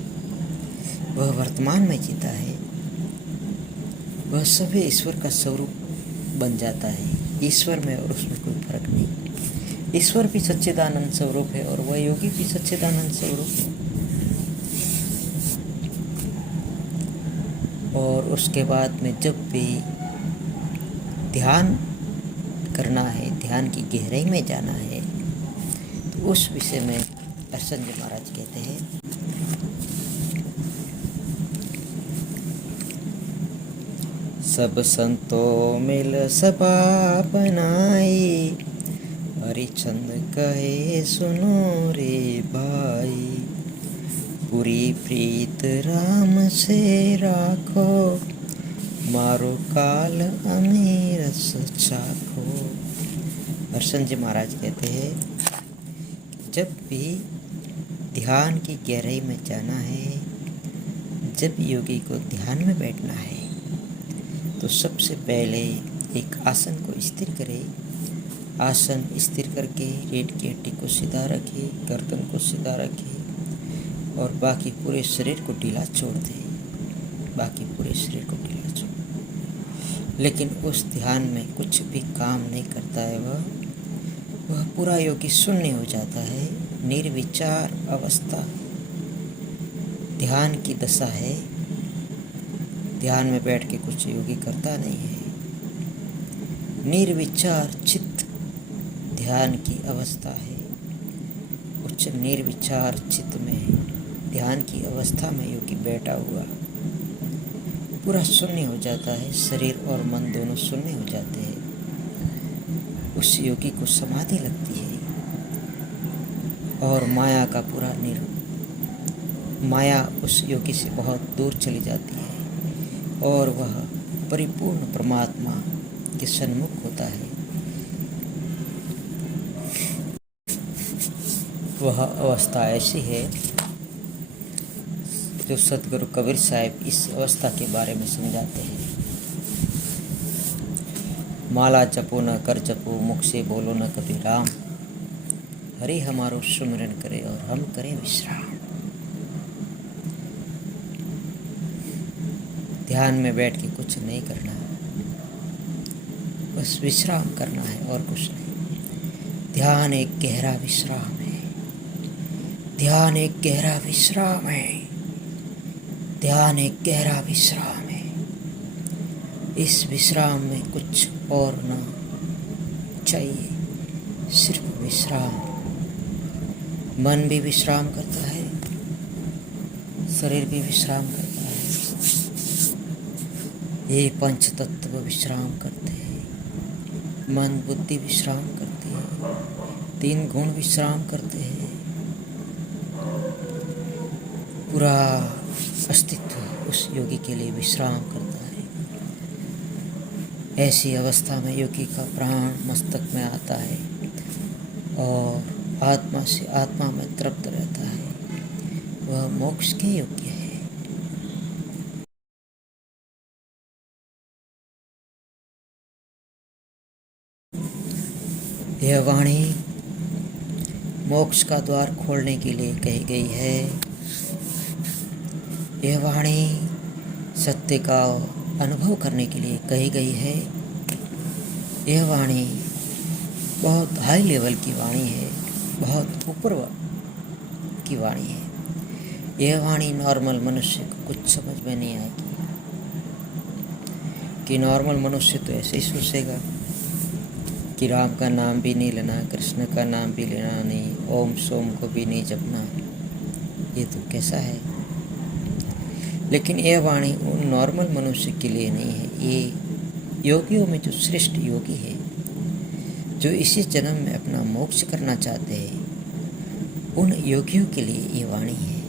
वह वर्तमान में जीता है, वह सभी ईश्वर का स्वरूप बन जाता है। ईश्वर में और उसमें कोई फर्क नहीं। ईश्वर भी सच्चिदानंद स्वरूप है और वह योगी भी सच्चिदानंद स्वरूप है। और उसके बाद में जब भी ध्यान करना है, ध्यान की गहराई में जाना है, तो उस विषय में हरचंद जी महाराज कहते हैं, सब संतों मिल सभा बनाई, हरिचंद कहे सुनो रे भाई, पूरी प्रीत राम से राखो, मारो काल अमीरस चाखो। हरचंद जी महाराज कहते हैं, जब भी ध्यान की गहराई में जाना है, जब योगी को ध्यान में बैठना है, तो सबसे पहले एक आसन को स्थिर करे। आसन स्थिर करके रीढ़ की हड्डी को सीधा रखे, गर्दन को सीधा रखे और बाकी पूरे शरीर को ढीला छोड़ दे। बाकी पूरे शरीर को ढीला छोड़, लेकिन उस ध्यान में कुछ भी काम नहीं करता है। वह पूरा योगी शून्य हो जाता है। निर्विचार अवस्था ध्यान की दशा है। ध्यान में बैठ के कुछ योगी करता नहीं है। निर्विचार चित्त ध्यान की अवस्था है। उच्च निर्विचार चित्त में ध्यान की अवस्था में योगी बैठा हुआ पूरा शून्य हो जाता है। शरीर और मन दोनों शून्य हो जाते हैं। उस योगी को समाधि लगती है और माया का पूरा माया उस योगी से बहुत दूर चली जाती है और वह परिपूर्ण परमात्मा के सन्मुख होता है। वह अवस्था ऐसी है जो सतगुरु कबीर साहब इस अवस्था के बारे में समझाते हैं। माला जपो न कर जपो, मुख से बोलो न कभी राम। हरि हमारो सुमिरन करे और हम करें विश्राम। ध्यान में बैठ के कुछ नहीं करना है, बस विश्राम करना है और कुछ नहीं। ध्यान एक गहरा विश्राम है। ध्यान एक गहरा विश्राम है। ध्यान एक गहरा विश्राम है। इस विश्राम में कुछ और ना चाहिए, सिर्फ विश्राम। मन भी विश्राम करता है, शरीर भी विश्राम करता है। ये पंच तत्व विश्राम करते हैं। मन बुद्धि विश्राम करती है, 3 गुण विश्राम करते हैं। पूरा अस्तित्व उस योगी के लिए विश्राम करता है। ऐसी अवस्था में योगी का प्राण मस्तक में आता है और आत्मा से आत्मा में तृप्त रहता है। वह मोक्ष के योग्य है। यह वाणी मोक्ष का द्वार खोलने के लिए कही गई है। यह वाणी सत्य का अनुभव करने के लिए कही गई है। यह वाणी बहुत हाई लेवल की वाणी है, बहुत ऊपर की वाणी है। यह वाणी नॉर्मल मनुष्य को कुछ समझ में नहीं आएगी कि नॉर्मल मनुष्य तो ऐसे ही सोचेगा कि राम का नाम भी नहीं लेना, कृष्ण का नाम भी लेना नहीं, ओम सोम को भी नहीं जपना। ये तो कैसा है। लेकिन यह वाणी उन नॉर्मल मनुष्य के लिए नहीं है। ये योगियों में जो श्रेष्ठ योगी है, जो इसी जन्म में अपना मोक्ष करना चाहते हैं, उन योगियों के लिए ये वाणी है।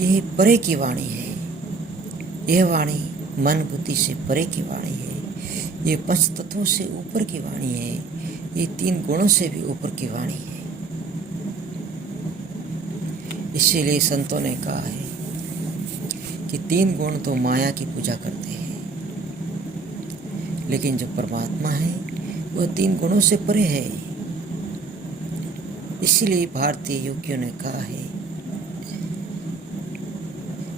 ये परे की वाणी है। यह वाणी मन बुद्धि से परे की वाणी है। ये 5 तत्वों से ऊपर की वाणी है। ये 3 गुणों से भी ऊपर की वाणी है। इसीलिए संतों ने कहा है कि 3 गुण तो माया की पूजा करते हैं, लेकिन जो परमात्मा है वह 3 गुणों से परे है। इसीलिए भारतीय योगियों ने कहा है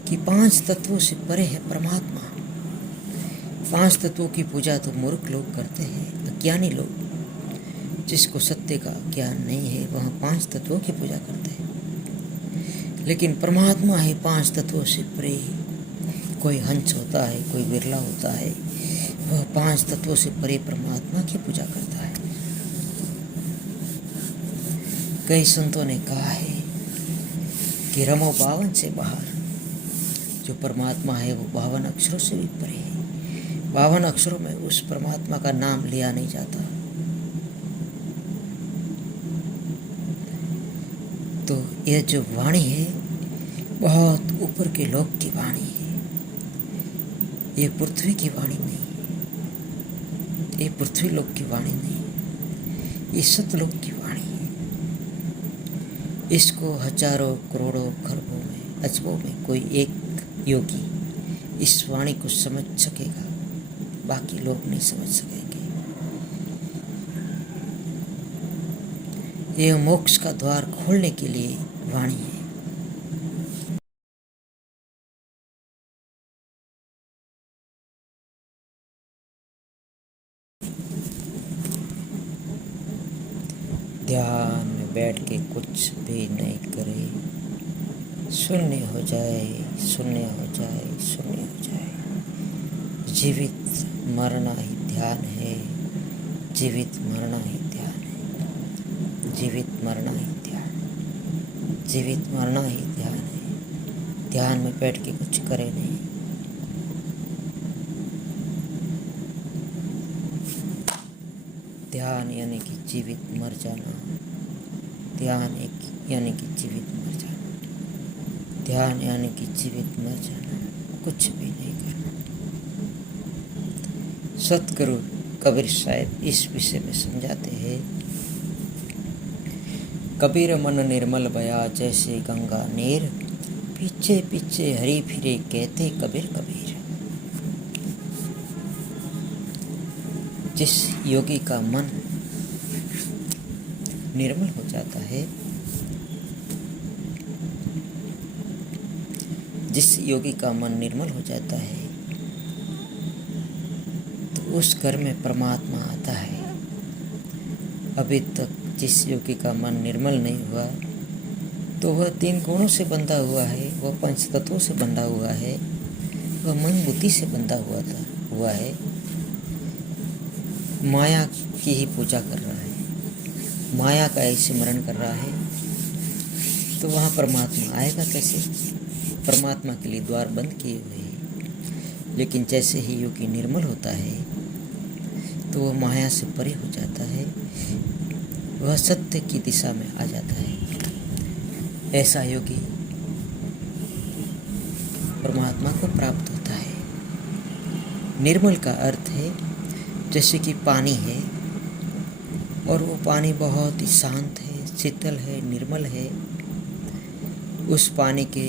कि 5 तत्वों से परे है परमात्मा। 5 तत्वों की पूजा तो मूर्ख लोग करते हैं, अज्ञानी लोग। जिसको सत्य का ज्ञान नहीं है वह 5 तत्वों की पूजा करते हैं। लेकिन परमात्मा है 5 तत्वों से परे। कोई हंस होता है, कोई बिरला होता है, वह 5 तत्वों से परे परमात्मा की पूजा करता है। कई संतों ने कहा है कि रमो 52 से बाहर। जो परमात्मा है वो 52 अक्षरों से भी परे है। 52 अक्षरों में उस परमात्मा का नाम लिया नहीं जाता। तो यह जो वाणी है बहुत ऊपर के लोक की वाणी है। ये पृथ्वी की वाणी नहीं है। ये पृथ्वी लोक की वाणी नहीं है। ये सतलोक की वाणी है। इसको हजारों करोड़ों खरबों में अजबों में कोई एक योगी इस वाणी को समझ सकेगा, बाकी लोग नहीं समझ सकेंगे। यह मोक्ष का द्वार खोलने के लिए वाणी है। ध्यान में बैठ के कुछ भी नहीं करे, शून्य हो जाए, शून्य हो जाए, शून्य हो जाए। जीवित मरना ही ध्यान है। जीवित मरना ही ध्यान है। जीवित मरना ही ध्यान, जीवित मरना ही ध्यान है। ध्यान में बैठ के कुछ करे नहीं। ध्यान यानी कि जीवित मर जाना। ध्यान एक यानी कि जीवित मर जाना। ध्यान यानी कि जीवित मर जाना, कुछ भी नहीं करना। सतगुरु कबीर साहब इस विषय में समझाते हैं। कबीर मन निर्मल बया जैसे गंगा नीर, पीछे पीछे हरी फिरे कहते कबीर कबीर। जिस योगी का मन निर्मल हो जाता है, जिस योगी का मन निर्मल हो जाता है, तो उस घर में परमात्मा आता है। अभी तक जिस योगी का मन निर्मल नहीं हुआ, तो वह 3 गुणों से बंधा हुआ है, वह 5 तत्वों से बंधा हुआ है, वह मन बुद्धि से बंधा हुआ है, माया की ही पूजा कर रहा है, माया का ही स्मरण कर रहा है। तो वहाँ परमात्मा आएगा कैसे? परमात्मा के लिए द्वार बंद किए हुए हैं। लेकिन जैसे ही योगी निर्मल होता है, तो वह माया से परे हो जाता है, वह सत्य की दिशा में आ जाता है। ऐसा योगी परमात्मा को प्राप्त होता है। निर्मल का अर्थ है जैसे कि पानी है, और वो पानी बहुत ही शांत है, शीतल है, निर्मल है। उस पानी के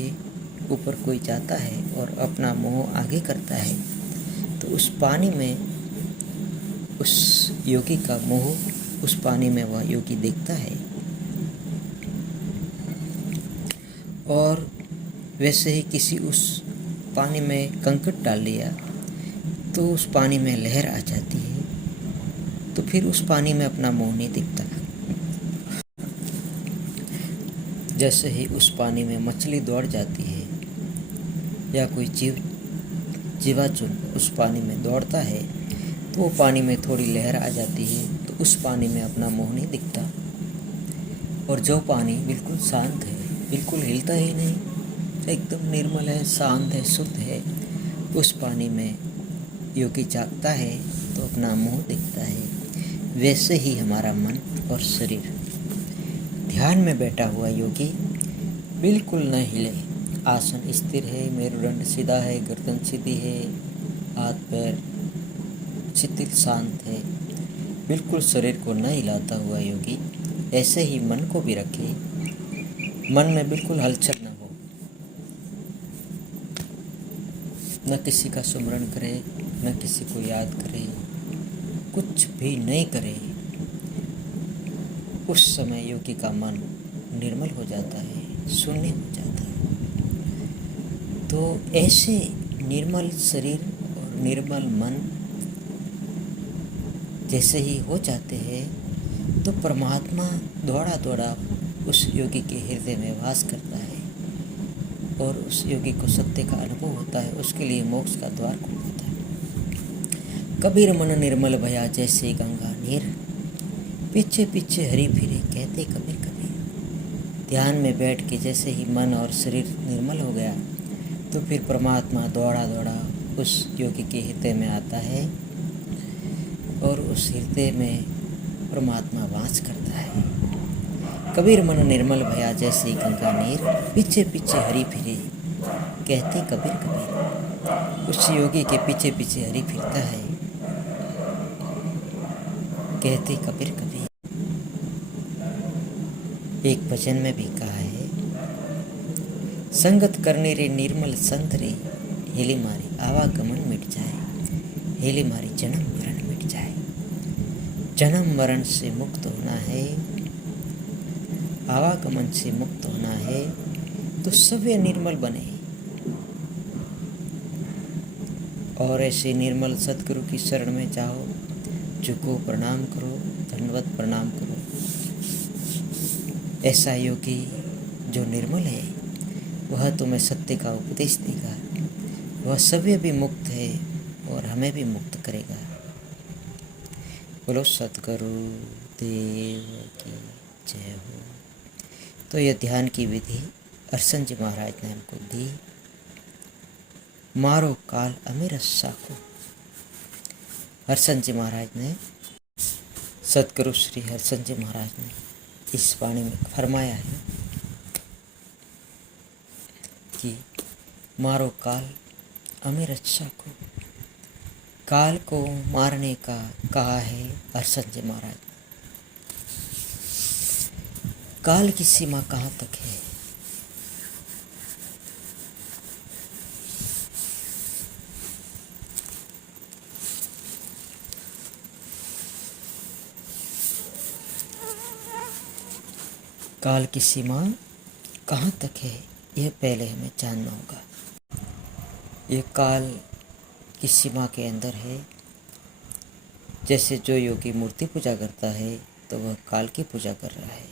ऊपर कोई जाता है और अपना मुंह आगे करता है, तो उस पानी में उस योगी का मुंह, उस पानी में वह योगी देखता है। और वैसे ही किसी उस पानी में कंकड़ डाल लिया, तो उस पानी में लहर आ जाती है, तो फिर उस पानी में अपना मुंह नहीं दिखता। जैसे ही उस पानी में मछली दौड़ जाती है, या कोई जीवाजंतु उस पानी में दौड़ता है, तो वो पानी में थोड़ी लहर आ जाती है, तो उस पानी में अपना मुंह नहीं दिखता। और जो पानी बिल्कुल शांत है, बिल्कुल हिलता ही नहीं, एकदम निर्मल है, शांत है, शुद्ध है, उस पानी में योगी जागता है तो अपना मुंह दिखता है। वैसे ही हमारा मन और शरीर, ध्यान में बैठा हुआ योगी बिल्कुल न हिले, आसन स्थिर है, मेरुदंड सीधा है, गर्दन सीधी है, हाथ पैर शिथिल शांत है, बिल्कुल शरीर को न हिलाता हुआ योगी ऐसे ही मन को भी रखे, मन में बिल्कुल हलचल न हो, न किसी का सुमरण करे, न किसी को याद करे, कुछ भी नहीं करे। उस समय योगी का मन निर्मल हो जाता है, शून्य हो जाता है। तो ऐसे निर्मल शरीर और निर्मल मन जैसे ही हो जाते हैं, तो परमात्मा दौड़ा दौड़ा उस योगी के हृदय में वास करता है, और उस योगी को सत्य का अनुभव होता है, उसके लिए मोक्ष का द्वार खुल जाता है। कबीर मन निर्मल भया जैसे गंगा नीर, पीछे पीछे हरी फिरे कहते कबीर कबीर। ध्यान में बैठ के जैसे ही मन और शरीर निर्मल हो गया, तो फिर परमात्मा दौड़ा दौड़ा उस योगी के हृदय में आता है, और उस हृदय में परमात्मा वास करता है। कबीर मन निर्मल भया जैसे गंगा नीर, पीछे पीछे हरी फिरे कहते कबीर कबीर। उस योगी के पीछे पीछे हरी फिरता है, कहते कबीर कबीर। एक भजन में भी कहा है, संगत करने रे निर्मल संत रे, हेली मारी आवागमन मिट जाए, हेली मारी जन्म मरण मिट जाए। जन्म मरण से मुक्त होना है, आवागमन से मुक्त होना है, तो सभी निर्मल बने। और ऐसे निर्मल सतगुरु की शरण में जाओ, झुको, प्रणाम करो, दंडवत प्रणाम करो। ऐसा योगी जो निर्मल है, वह तुम्हें सत्य का उपदेश देगा, वह सभी भी मुक्त है और हमें भी मुक्त करेगा। बोलो सतगुरु देव की जय हो। तो यह ध्यान की विधि अरसन जी महाराज ने हमको दी। मारो काल अमीर साको, हरसन जी महाराज ने, सतगुरु श्री हरसन जी महाराज ने इस वाणी में फरमाया है कि मारो काल अमीर साको। काल को मारने का कहा है हरसन जी महाराज ने। काल की सीमा कहाँ तक है? काल की सीमा कहाँ तक है, यह पहले हमें जानना होगा। ये काल की सीमा के अंदर है। जैसे जो योगी मूर्ति पूजा करता है तो वह काल की पूजा कर रहा है।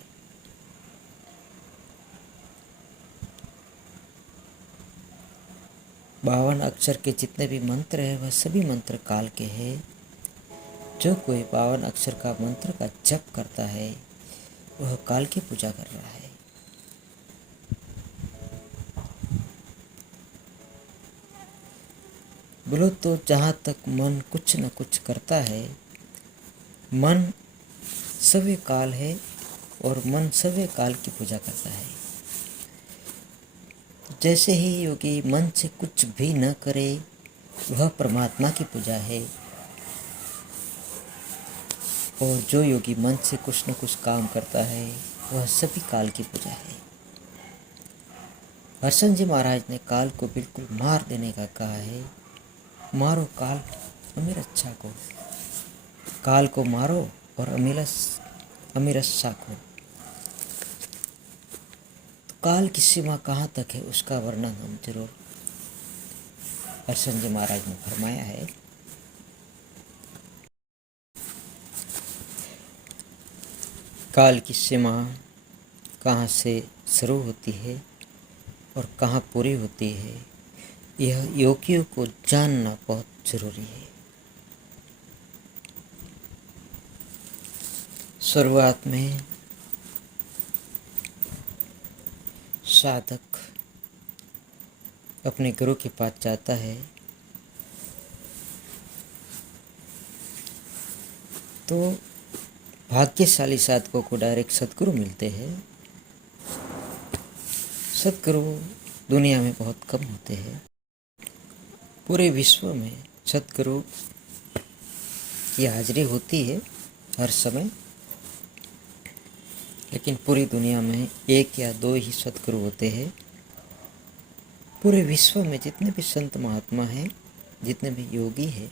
बावन अक्षर के जितने भी मंत्र हैं वह सभी मंत्र काल के हैं। जो कोई 52 अक्षर का मंत्र का जप करता है वह काल की पूजा कर रहा है। बोलो तो जहाँ तक मन कुछ न कुछ करता है, मन सवे काल है और मन सवे काल की पूजा करता है। जैसे ही योगी मन से कुछ भी न करे वह परमात्मा की पूजा है, और जो योगी मन से कुछ न कुछ काम करता है वह सभी काल की पूजा है। हरसंत जी महाराज ने काल को बिल्कुल मार देने का कहा है। मारो काल अमीरच्छा को, काल को मारो और अमीरच्छा को। तो काल की सीमा कहाँ तक है उसका वर्णन हम जरूर हरसंत जी महाराज ने फरमाया है। काल की सीमा कहाँ से शुरू होती है और कहाँ पूरी होती है, यह योगियों को जानना बहुत जरूरी है। शुरुआत में साधक अपने गुरु के पास जाता है तो भाग्यशाली साधकों को डायरेक्ट सद्गुरु मिलते हैं। सद्गुरु दुनिया में बहुत कम होते हैं। पूरे विश्व में सद्गुरु की हाजिरी होती है हर समय, लेकिन पूरी दुनिया में 1 या 2 ही सद्गुरु होते हैं। पूरे विश्व में जितने भी संत महात्मा हैं, जितने भी योगी हैं,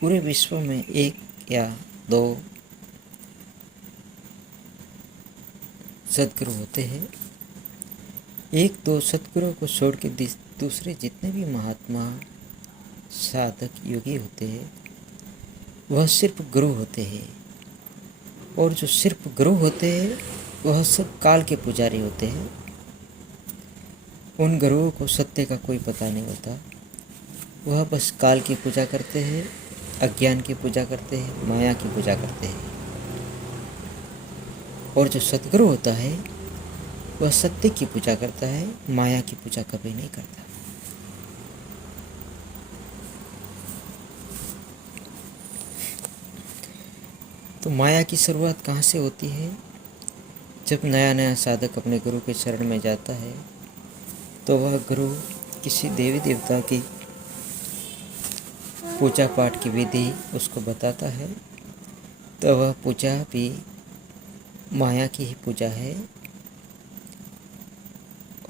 पूरे विश्व में 1 या 2 सद्गुरु होते हैं। 1-2 सद्गुरुओं को छोड़ के दूसरे जितने भी महात्मा साधक योगी होते हैं वह सिर्फ गुरु होते हैं, और जो सिर्फ गुरु होते हैं वह सब काल के पुजारी होते हैं। उन गुरुओं को सत्य का कोई पता नहीं होता, वह बस काल की पूजा करते हैं, अज्ञान की पूजा करते हैं, माया की पूजा करते हैं। और जो सद्गुरु होता है वह सत्य की पूजा करता है, माया की पूजा कभी नहीं करता। तो माया की शुरुआत कहाँ से होती है? जब नया नया साधक अपने गुरु के शरण में जाता है तो वह गुरु किसी देवी देवता की पूजा पाठ की विधि उसको बताता है, तो वह पूजा भी माया की ही पूजा है।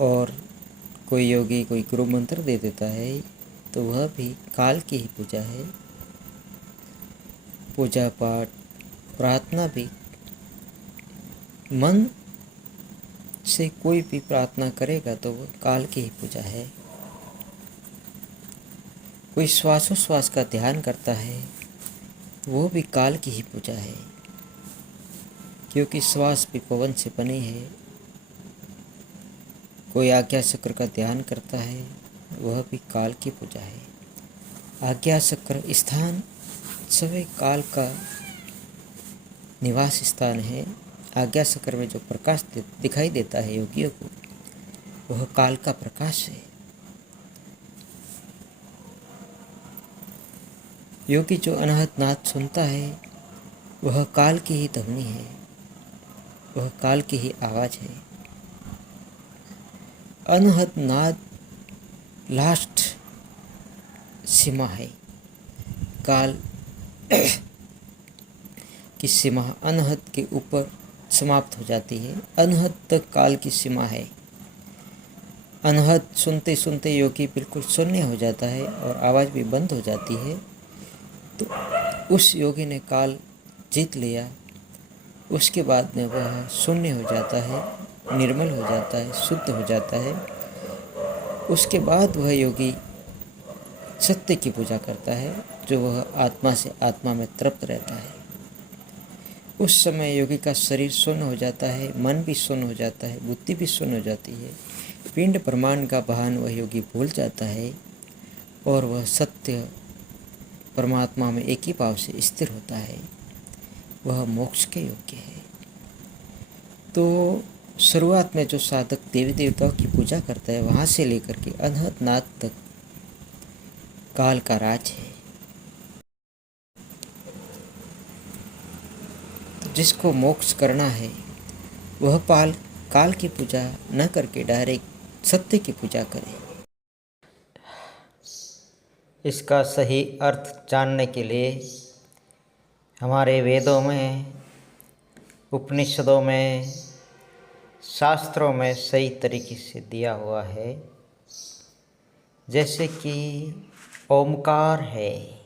और कोई योगी कोई गुरु मंत्र दे देता है तो वह भी काल की ही पूजा है। पूजा पाठ प्रार्थना भी मन से कोई भी प्रार्थना करेगा तो वह काल की ही पूजा है। कोई श्वासोश्वास का ध्यान करता है वो भी काल की ही पूजा है, क्योंकि श्वास भी पवन से बनी है। कोई आज्ञा चक्र का ध्यान करता है वह भी काल की पूजा है। आज्ञा चक्र स्थान सभी काल का निवास स्थान है। आज्ञा चक्र में जो प्रकाश दिखाई देता है योगियों को वह काल का प्रकाश है। योगी जो अनाहत नाद सुनता है वह काल की ही ध्वनि है, वह काल की ही आवाज़ है। अनहद नाद लास्ट सीमा है। काल की सीमा अनहद के ऊपर समाप्त हो जाती है। अनहद तक काल की सीमा है। अनहद सुनते सुनते योगी बिल्कुल शून्य हो जाता है और आवाज़ भी बंद हो जाती है, तो उस योगी ने काल जीत लिया उसके बाद में वह शून्य हो जाता है, निर्मल हो जाता है, शुद्ध हो जाता है। उसके बाद वह योगी सत्य की पूजा करता है, जो वह आत्मा से आत्मा में तृप्त रहता है। उस समय योगी का शरीर शून्य हो जाता है, मन भी शून्य हो जाता है, बुद्धि भी शून्य हो जाती है। पिंड प्रमाण का भान वह योगी भूल जाता है और वह सत्य परमात्मा में एक ही भाव से स्थिर होता है। वह मोक्ष के योग्य है। तो शुरुआत में जो साधक देवी देवताओं की पूजा करता है, वहाँ से लेकर के अनहद नाद तक काल का राज है। तो जिसको मोक्ष करना है वह काल की पूजा न करके डायरेक्ट सत्य की पूजा करे। इसका सही अर्थ जानने के लिए हमारे वेदों में, उपनिषदों में, शास्त्रों में सही तरीके से दिया हुआ है। जैसे कि ओमकार है,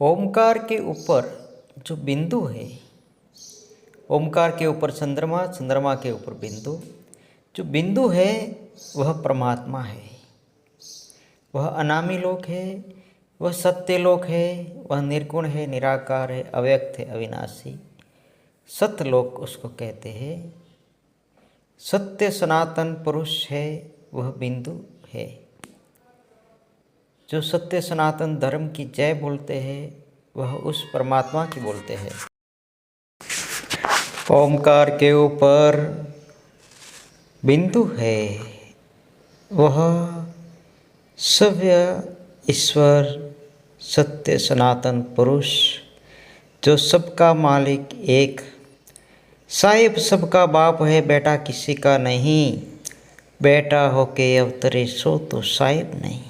ओमकार के ऊपर जो बिंदु है, ओमकार के ऊपर चंद्रमा, चंद्रमा के ऊपर बिंदु, जो बिंदु है वह परमात्मा है, वह अनामी लोक है, वह सत्य लोक है, वह निर्गुण है, निराकार है, अव्यक्त है, अविनाशी। सत्यलोक उसको कहते हैं। सत्य सनातन पुरुष है, वह बिंदु है। जो सत्य सनातन धर्म की जय बोलते हैं वह उस परमात्मा की बोलते हैं। ओमकार के ऊपर बिंदु है, वह सव्य ईश्वर, सत्य सनातन पुरुष, जो सबका मालिक एक, साहिब सबका बाप है, बेटा किसी का नहीं, बेटा होके अवतरे सो तो साहिब नहीं।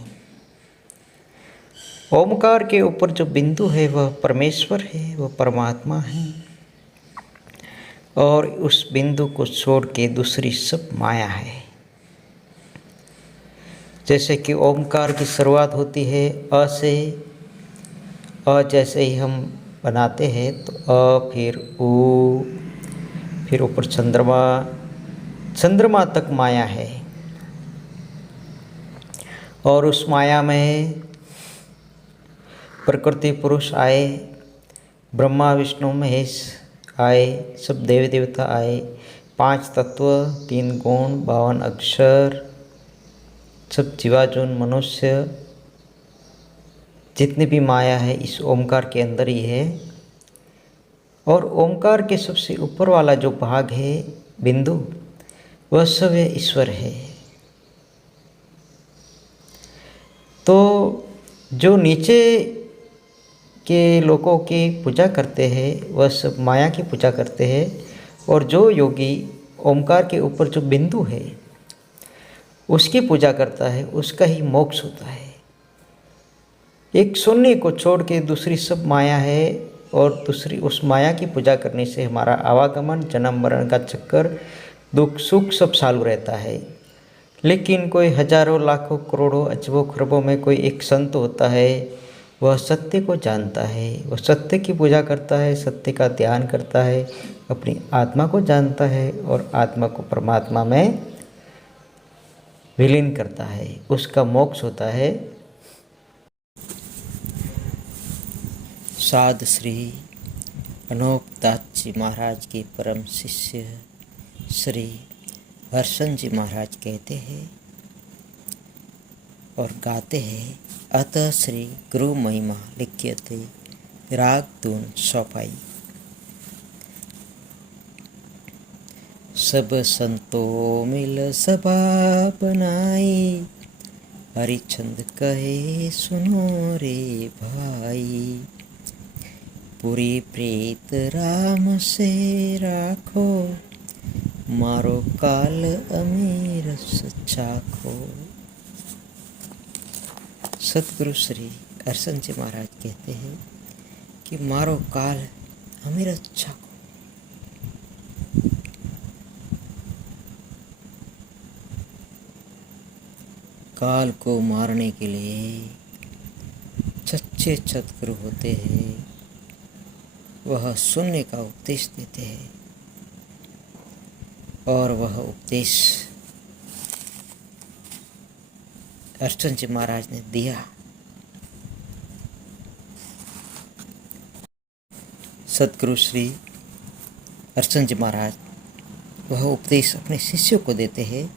ओमकार के ऊपर जो बिंदु है वह परमेश्वर है, वह परमात्मा है। और उस बिंदु को छोड़ के दूसरी सब माया है। जैसे कि ओमकार की शुरुआत होती है अ से, अ जैसे ही हम बनाते हैं तो अ, फिर ऊ, फिर ऊपर चंद्रमा, चंद्रमा तक माया है। और उस माया में प्रकृति पुरुष आए, ब्रह्मा विष्णु महेश आए, सब देवी देवता आए, 5 तत्व, 3 गुण, 52 अक्षर, सब जीवाजून मनुष्य, जितनी भी माया है इस ओमकार के अंदर ही है। और ओमकार के सबसे ऊपर वाला जो भाग है बिंदु, वह सब ईश्वर है। तो जो नीचे के लोगों की पूजा करते हैं वह सब माया की पूजा करते हैं, और जो योगी ओमकार के ऊपर जो बिंदु है उसकी पूजा करता है, उसका ही मोक्ष होता है। एक शून्य को छोड़ के दूसरी सब माया है, और दूसरी उस माया की पूजा करने से हमारा आवागमन, जन्म मरण का चक्कर, दुख सुख सब चालू रहता है। लेकिन कोई हजारों लाखों करोड़ों अजबों खरबों में कोई एक संत होता है, वह सत्य को जानता है, वह सत्य की पूजा करता है, सत्य का ध्यान करता है, अपनी आत्मा को जानता है और आत्मा को परमात्मा में विलीन करता है, उसका मोक्ष होता है। साध श्री अनोपदास जी महाराज के परम शिष्य श्री हर्षन जी महाराज कहते हैं और गाते हैं, अतः श्री गुरु महिमा लिख्यते राग धुन सौपाई। सब संतों मिल सभा बनाई, हरिचंद कहे सुनो रे भाई, पूरी प्रीत राम से राखो, मारो काल अमीर चाखो। सतगुरु श्री हर्षन जी महाराज कहते हैं कि मारो काल अमीर चाखो। काल को मारने के लिए सच्चे सतगुरु होते हैं, वह शून्य का उपदेश देते हैं और वह उपदेश अर्चन जी महाराज ने दिया। सतगुरु श्री अर्चन जी महाराज वह उपदेश अपने शिष्यों को देते हैं।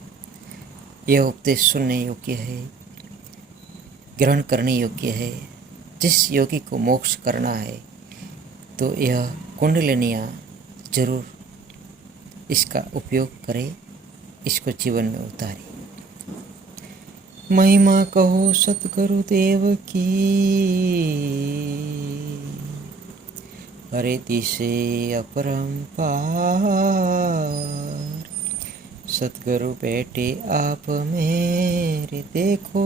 यह उपदेश सुनने योग्य है, ग्रहण करने योग्य है। जिस योगी को मोक्ष करना है तो यह कुंडलिनियाँ जरूर इसका उपयोग करे, इसको जीवन में उतारे। महिमा कहो सतगुरुदेव की, हरे दिशे अपरंपार। सतगुरु बैठे आप मेरे, देखो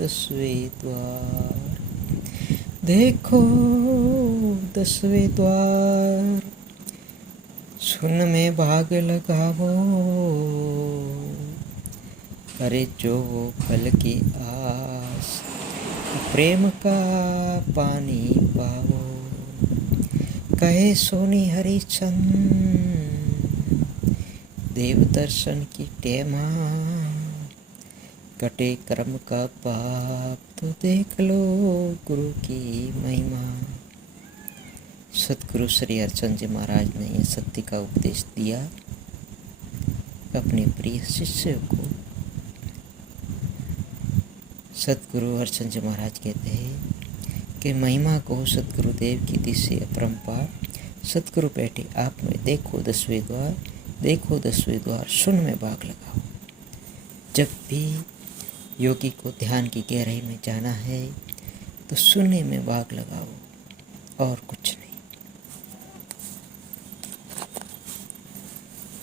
10वें द्वार, देखो 10वें द्वार। सुन में भाग लगावो, अरे जो वो फल की आस, प्रेम का पानी पावो। कहे सोनी हरिचंद, देव दर्शन की टेमा। कटे कर्म का पाप तो देख लो गुरु की महिमा। सतगुरु श्री अर्चन जी महाराज ने यह सत्य का उपदेश दिया अपने प्रिय शिष्य को। सतगुरु अर्चन जी महाराज कहते हैं कि महिमा को सतगुरुदेव की दिशा अपरंपार। सतगुरु बैठे आप में, देखो 10वें द्वार, देखो 10वें द्वार। सुन में भाग लगाओ। जब भी योगी को ध्यान की गहराई में जाना है तो सुनने में भाग लगाओ और कुछ नहीं।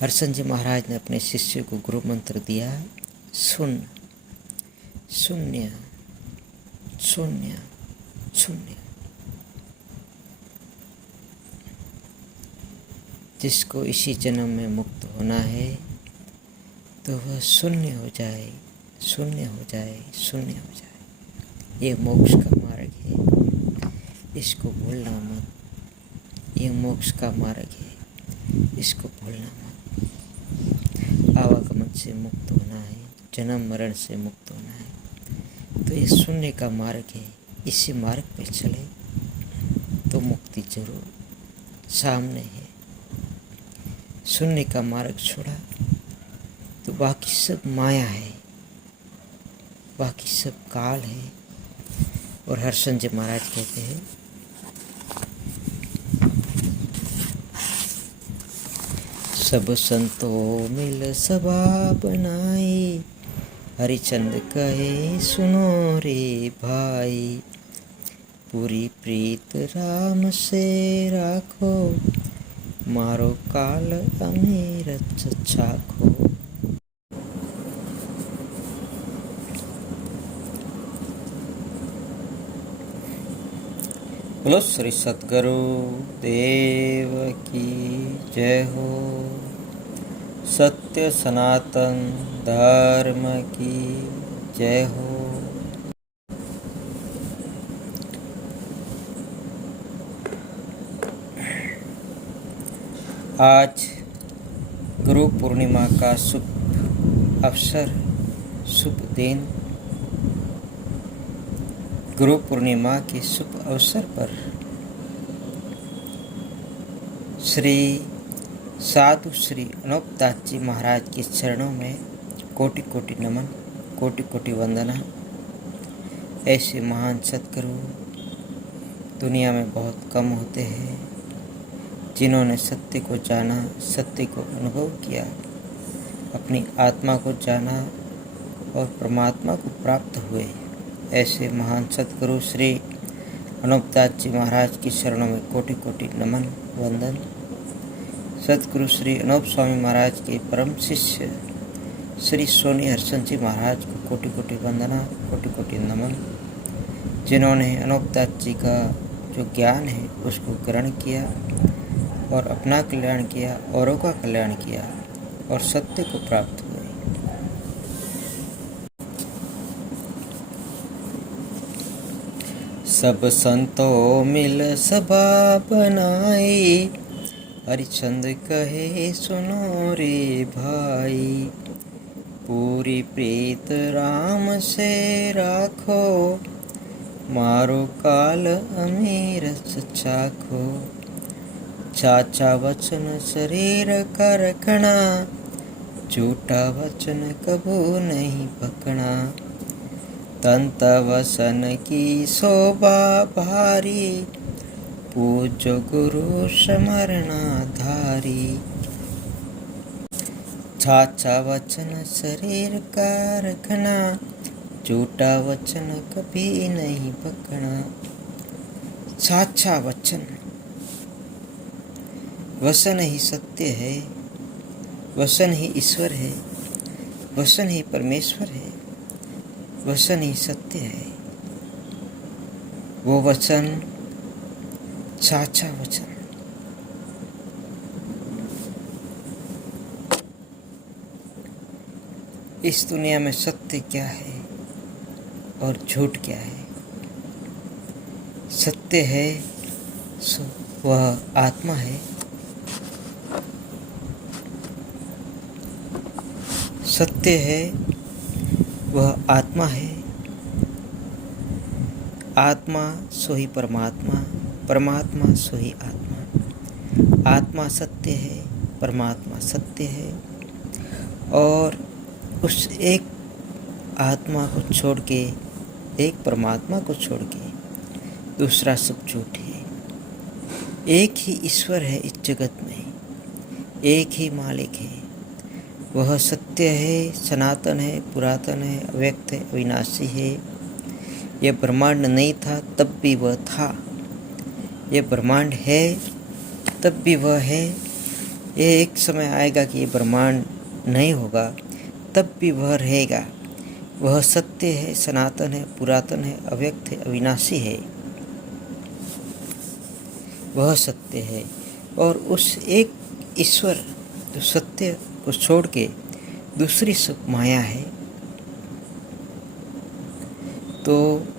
अर्चन जी महाराज ने अपने शिष्य को गुरु मंत्र दिया, सुन, शून्य शून्य शून्य। जिसको इसी जन्म में मुक्त होना है तो वह शून्य हो जाए, शून्य हो जाए, शून्य हो जाए। ये मोक्ष का मार्ग है, इसको भूलना मत। ये मोक्ष का मार्ग है, इसको भूलना मत। आवागमन से मुक्त होना है, जन्म मरण से मुक्त होना है, तो ये शून्य का मार्ग है। इसी मार्ग पे चले तो मुक्ति जरूर सामने है। शून्य का मार्ग छोड़ा तो बाकी सब माया है, बाकी सब काल है। और हर्षन जी महाराज कहते हैं, सब संतों मिल सभा बनाई, हरिचंद कहे सुनो रे भाई। पूरी प्रीत राम से राखो, मारो काल अमीर चाखो। बोलो श्री सतगुरु देव की जय हो। सत्य सनातन धर्म की जय हो। आज गुरु पूर्णिमा का शुभ अवसर, शुभ दिन। गुरु पूर्णिमा के शुभ अवसर पर श्री साधु श्री अनूपदास जी महाराज के चरणों में कोटि कोटि नमन, कोटि कोटि वंदना। ऐसे महान सतगुरु दुनिया में बहुत कम होते हैं जिन्होंने सत्य को जाना, सत्य को अनुभव किया, अपनी आत्मा को जाना और परमात्मा को प्राप्त हुए। ऐसे महान सतगुरु श्री अनूपदास जी महाराज की शरणों में कोटि कोटि नमन वंदन। सतगुरु श्री अनूप स्वामी महाराज के परम शिष्य श्री सोनी हर्षन जी महाराज को कोटि कोटि वंदना, कोटि कोटि नमन, जिन्होंने अनूपदास जी का जो ज्ञान है उसको ग्रहण किया और अपना कल्याण किया, औरों का कल्याण किया और सत्य को प्राप्त हुए। सब संतों मिल सभा बनाई, हरिचंद कहे सुनो रे भाई। पूरी प्रीत राम से राखो, मारो काल अमीर चाखो। चाचा वचन शरीर का रखना, झूठा वचन कबू नहीं पकना। तंत वसन की शोभा भारी, पूज्य गुरु स्मरणा धारी। चाचा वचन शरीर का रखना, झूठा वचन कभी नहीं पकना। साचा वचन, वचन ही सत्य है, वचन ही ईश्वर है, वचन ही परमेश्वर है, वचन ही सत्य है। वो वचन साचा वचन। इस दुनिया में सत्य क्या है और झूठ क्या है? सत्य है सो वह आत्मा है, सत्य है वह आत्मा है। आत्मा सो ही परमात्मा, परमात्मा सो ही आत्मा। आत्मा सत्य है, परमात्मा सत्य है। और उस एक आत्मा को छोड़ के, एक परमात्मा को छोड़ के दूसरा सब झूठ है। एक ही ईश्वर है इस जगत में, एक ही मालिक है। वह सत्य है, सनातन है, पुरातन है, अव्यक्त है, अविनाशी है। यह ब्रह्मांड नहीं था तब भी वह था, यह ब्रह्मांड है तब भी वह है। यह एक समय आएगा कि यह ब्रह्मांड नहीं होगा, तब भी वह रहेगा। वह सत्य है, सनातन है, पुरातन है, अव्यक्त है, अविनाशी है। वह सत्य है। और उस एक ईश्वर जो सत्य को छोड़ के दूसरी सब माया है, तो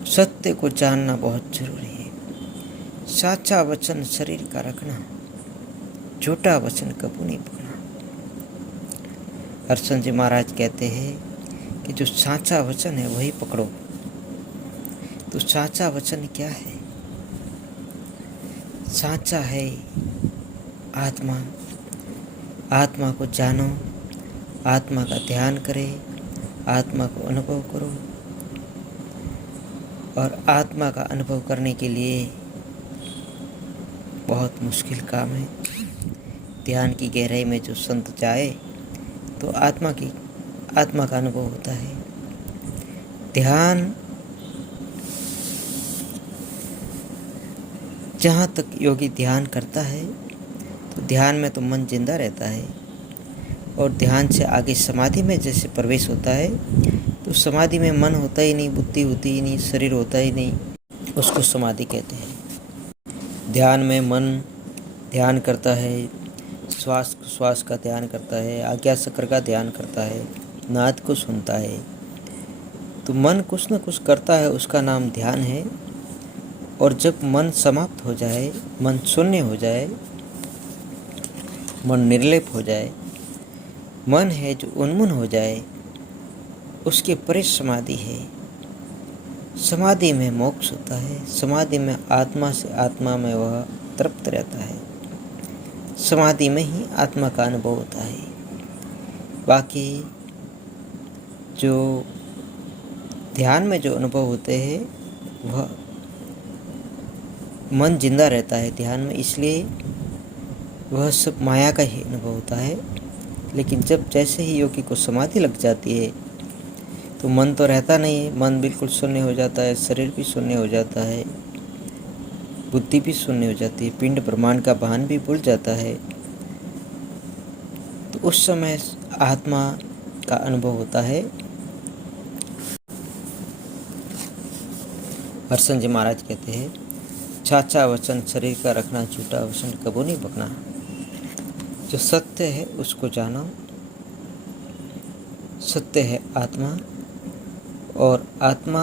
सत्य को जानना बहुत जरूरी है। साचा वचन शरीर का रखना, झूठा वचन कबू नहीं पकड़ना। हरिचंद जी महाराज कहते हैं कि जो साचा वचन है वही पकड़ो। तो साचा वचन क्या है? साचा है आत्मा। आत्मा को जानो, आत्मा का ध्यान करे, आत्मा को अनुभव करो। और आत्मा का अनुभव करने के लिए बहुत मुश्किल काम है। ध्यान की गहराई में जो संत जाए तो आत्मा का अनुभव होता है। ध्यान, जहाँ तक योगी ध्यान करता है तो ध्यान में तो मन जिंदा रहता है। और ध्यान से आगे समाधि में जैसे प्रवेश होता है तो समाधि में मन होता ही नहीं, बुद्धि होती ही नहीं, शरीर होता ही नहीं, उसको समाधि कहते हैं। ध्यान में मन ध्यान करता है, श्वास का ध्यान करता है, आज्ञा चक्र का ध्यान करता है, नाद को सुनता है। तो मन कुछ न कुछ करता है, उसका नाम ध्यान है। और जब मन समाप्त हो जाए, मन शून्य हो जाए, मन निर्लेप हो जाए, मन है जो उन्मून हो जाए, उसके परे समाधि है। समाधि में मोक्ष होता है। समाधि में आत्मा से आत्मा में वह तृप्त रहता है। समाधि में ही आत्मा का अनुभव होता है। बाकी जो ध्यान में जो अनुभव होते हैं वह मन जिंदा रहता है ध्यान में, इसलिए वह सब माया का ही अनुभव होता है। लेकिन जब जैसे ही योगी को समाधि लग जाती है तो मन तो रहता नहीं है, मन बिल्कुल शून्य हो जाता है, शरीर भी शून्य हो जाता है, बुद्धि भी शून्य हो जाती है, पिंड ब्रह्मांड का भान भी भूल जाता है। तो उस समय आत्मा का अनुभव होता है। हरिचंद जी महाराज कहते हैं, साचा वचन शरीर का रखना, झूठा वचन कबू नहीं पकना। जो सत्य है उसको जानो। सत्य है आत्मा, और आत्मा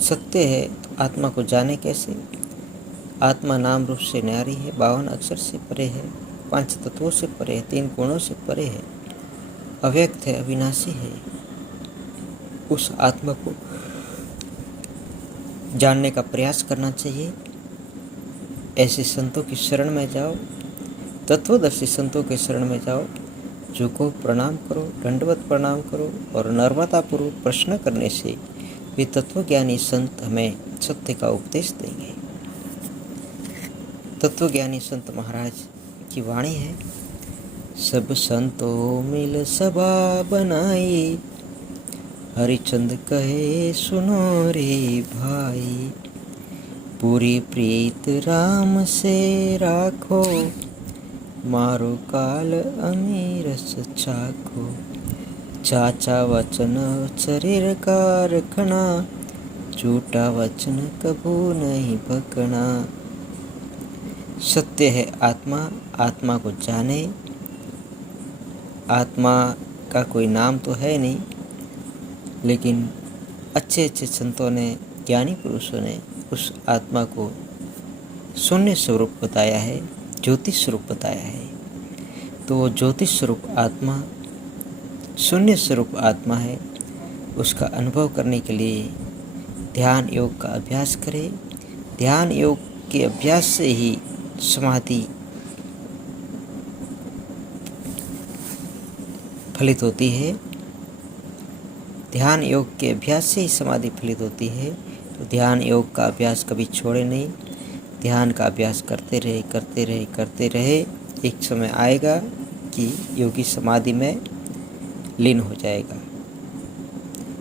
सत्य है तो आत्मा को जाने कैसे। आत्मा नाम रूप से न्यारी है, 52 अक्षर से परे है, 5 तत्वों से परे है, 3 गुणों से परे है, अव्यक्त है, अविनाशी है। उस आत्मा को जानने का प्रयास करना चाहिए। ऐसे संतों की शरण में जाओ, तत्वदर्शी संतों के शरण में जाओ, झुको, प्रणाम करो, दंडवत प्रणाम करो और नम्रतापूर्वक प्रश्न करने से वे तत्वज्ञानी संत हमें सत्य का उपदेश देंगे। तत्वज्ञानी संत महाराज की वाणी है, सब संतों मिल सभा बनाई, हरिचंद कहे सुनो रे भाई, पूरी प्रीत राम से राखो, मारो काल अमीरस चाखो, चाचा वचन शरीर का रखना, झूठा वचन कबू नहीं बकना। सत्य है आत्मा, आत्मा को जाने। आत्मा का कोई नाम तो है नहीं, लेकिन अच्छे अच्छे संतों ने, ज्ञानी पुरुषों ने उस आत्मा को शून्य स्वरूप बताया है, ज्योति स्वरूप बताया है। तो वो ज्योति स्वरूप आत्मा, शून्य स्वरूप आत्मा है। उसका अनुभव करने के लिए ध्यान योग का अभ्यास करें। ध्यान योग के अभ्यास से ही समाधि फलित होती है। ध्यान योग के अभ्यास से ही समाधि फलित होती है। तो ध्यान योग का अभ्यास कभी छोड़े नहीं। ध्यान का अभ्यास करते रहे, करते रहे, करते रहे। एक समय आएगा कि योगी समाधि में लीन हो जाएगा।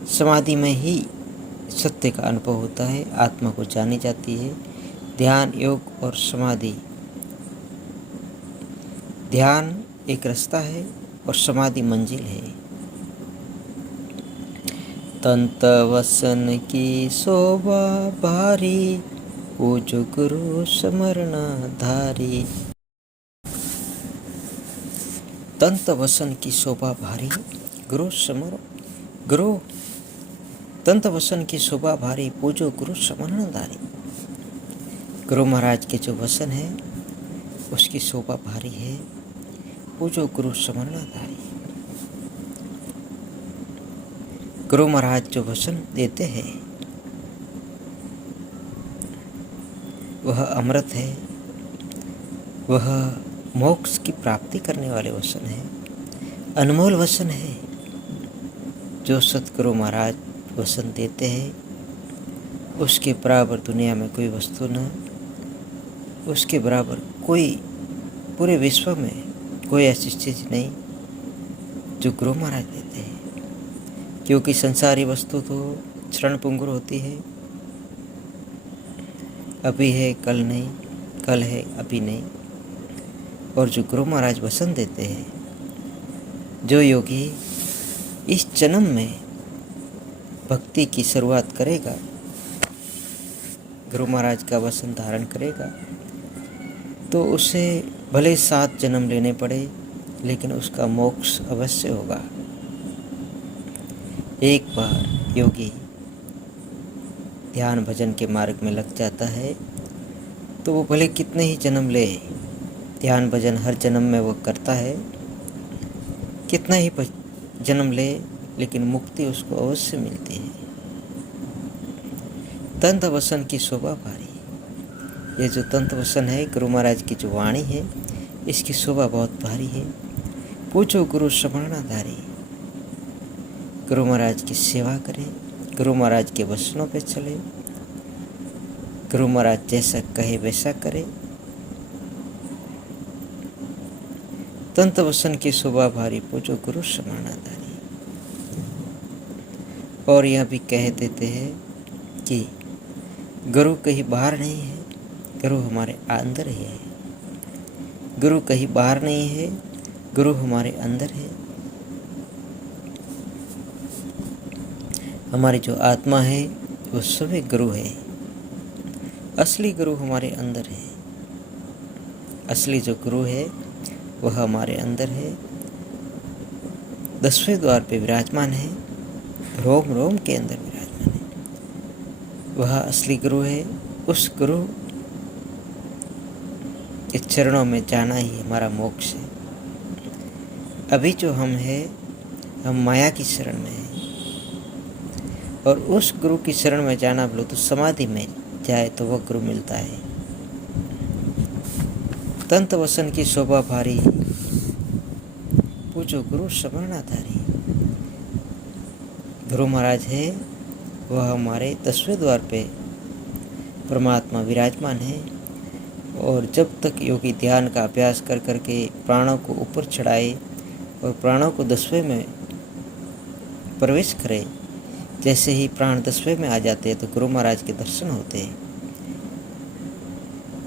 समाधि में ही सत्य का अनुभव होता है, आत्मा को जानी जाती है। ध्यान योग और समाधि, ध्यान एक रास्ता है और समाधि मंजिल है। तंत वसन की शोभा भारी, पूजो गुरु स्मरणा धारी। तंत वसन की शोभा भारी, गुरु तंत वसन की शोभा भारी, पूजो गुरु स्मरण धारी। गुरु महाराज के जो वसन है उसकी शोभा भारी है, पूजो गुरु स्मरण धारी। गुरु महाराज जो वचन देते हैं वह अमृत है, वह मोक्ष की प्राप्ति करने वाले वचन है, अनमोल वचन है। जो सतगुरु महाराज वचन देते हैं उसके बराबर दुनिया में कोई वस्तु न, उसके बराबर कोई पूरे विश्व में कोई ऐसी चीज़ नहीं जो गुरु महाराज देते हैं। क्योंकि संसारी वस्तु तो क्षणभंगुर होती है, अभी है कल नहीं, कल है अभी नहीं। और जो गुरु महाराज वचन देते हैं, जो योगी इस जन्म में भक्ति की शुरुआत करेगा, गुरु महाराज का वचन धारण करेगा, तो उसे भले 7 जन्म लेने पड़े लेकिन उसका मोक्ष अवश्य होगा। एक बार योगी ध्यान भजन के मार्ग में लग जाता है तो वो भले कितने ही जन्म ले, ध्यान भजन हर जन्म में वो करता है, कितना ही जन्म ले, लेकिन मुक्ति उसको अवश्य मिलती है। तंत वसन की शोभा भारी, ये जो तंत वसन है गुरु महाराज की जो वाणी है, इसकी शोभा बहुत भारी है। पूछो गुरु स्मरणाधारी, गुरु महाराज की सेवा करें, गुरु महाराज के वचनों पे चले, गुरु महाराज जैसा कहे वैसा करे। तंत वसन की शोभा भारी, पूजो गुरु स्मरणाधारी। और यह भी कह देते हैं कि गुरु कहीं बाहर नहीं है, गुरु हमारे अंदर ही है। गुरु कहीं बाहर नहीं है, गुरु हमारे अंदर है। हमारी जो आत्मा है वो सभी गुरु है। असली गुरु हमारे अंदर है। असली जो गुरु है वह हमारे अंदर है, 10वें द्वार पे विराजमान है, रोम रोम के अंदर विराजमान है। वह असली गुरु है। उस गुरु के चरणों में जाना ही हमारा मोक्ष है। अभी जो हम हैं, हम माया की शरण में हैं, और उस गुरु की शरण में जाना बोलो तो समाधि में जाए तो वह गुरु मिलता है। तंत वसन की शोभा भारी, पूजो गुरु समरणाधारी। गुरु महाराज है, वह हमारे 10वें द्वार पे परमात्मा विराजमान है। और जब तक योगी ध्यान का अभ्यास कर करके प्राणों को ऊपर चढ़ाए और प्राणों को 10वें में प्रवेश करे, जैसे ही प्राण 10वें में आ जाते हैं तो गुरु महाराज के दर्शन होते हैं।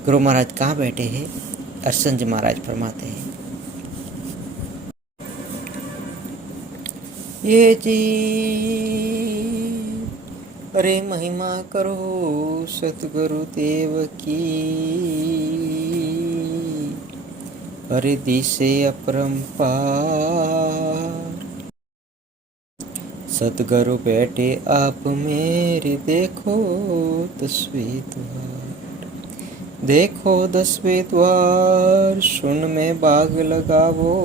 गुरु महाराज कहाँ बैठे हैं? अरसन जी महाराज फरमाते हैं, ये जी अरे महिमा करो सतगुरु देव की, अरे दिसे अपरंपार। सतगुरु बैठे आप मेरे, देखो 10वें द्वार, देखो 10वें द्वार, सुन में बाग लगावो।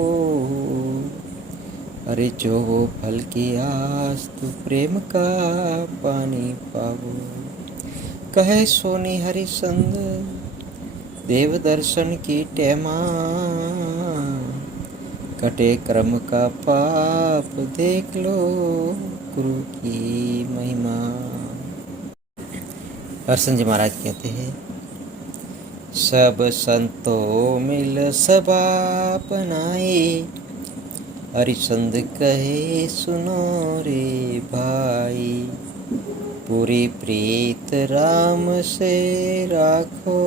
अरे जो वो फल की आस, तो प्रेम का पानी पावो। कहे सोनी हरिचंद देव दर्शन की टेमा, कटे कर्म का पाप, देख लो गुरु की महिमा। अरसन जी महाराज कहते हैं, सब संतों मिल सभा बनाए, हरिचंद कहे सुनो रे भाई, पूरी प्रीत राम से राखो,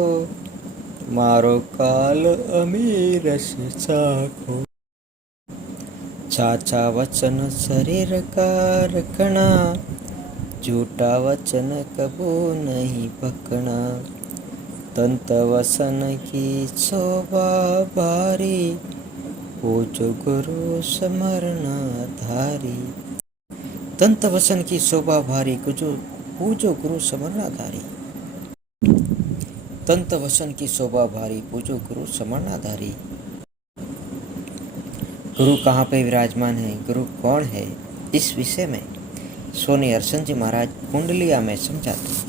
मारो काल अमीरस चाखो। चाचा वचन शरीर का रखना, झूठा वचन कबू नहीं पकना। तंत वसन की शोभा भारी, पूजो गुरु समरना धारी। तंत वसन की शोभा भारी, पूजो गुरु समरना धारी। तंत वसन की शोभा भारी, पूजो गुरु समरना धारी। गुरु कहाँ पे विराजमान है, गुरु कौन है, इस विषय में सोनी अरसन जी महाराज कुंडलिया में समझाते हैं।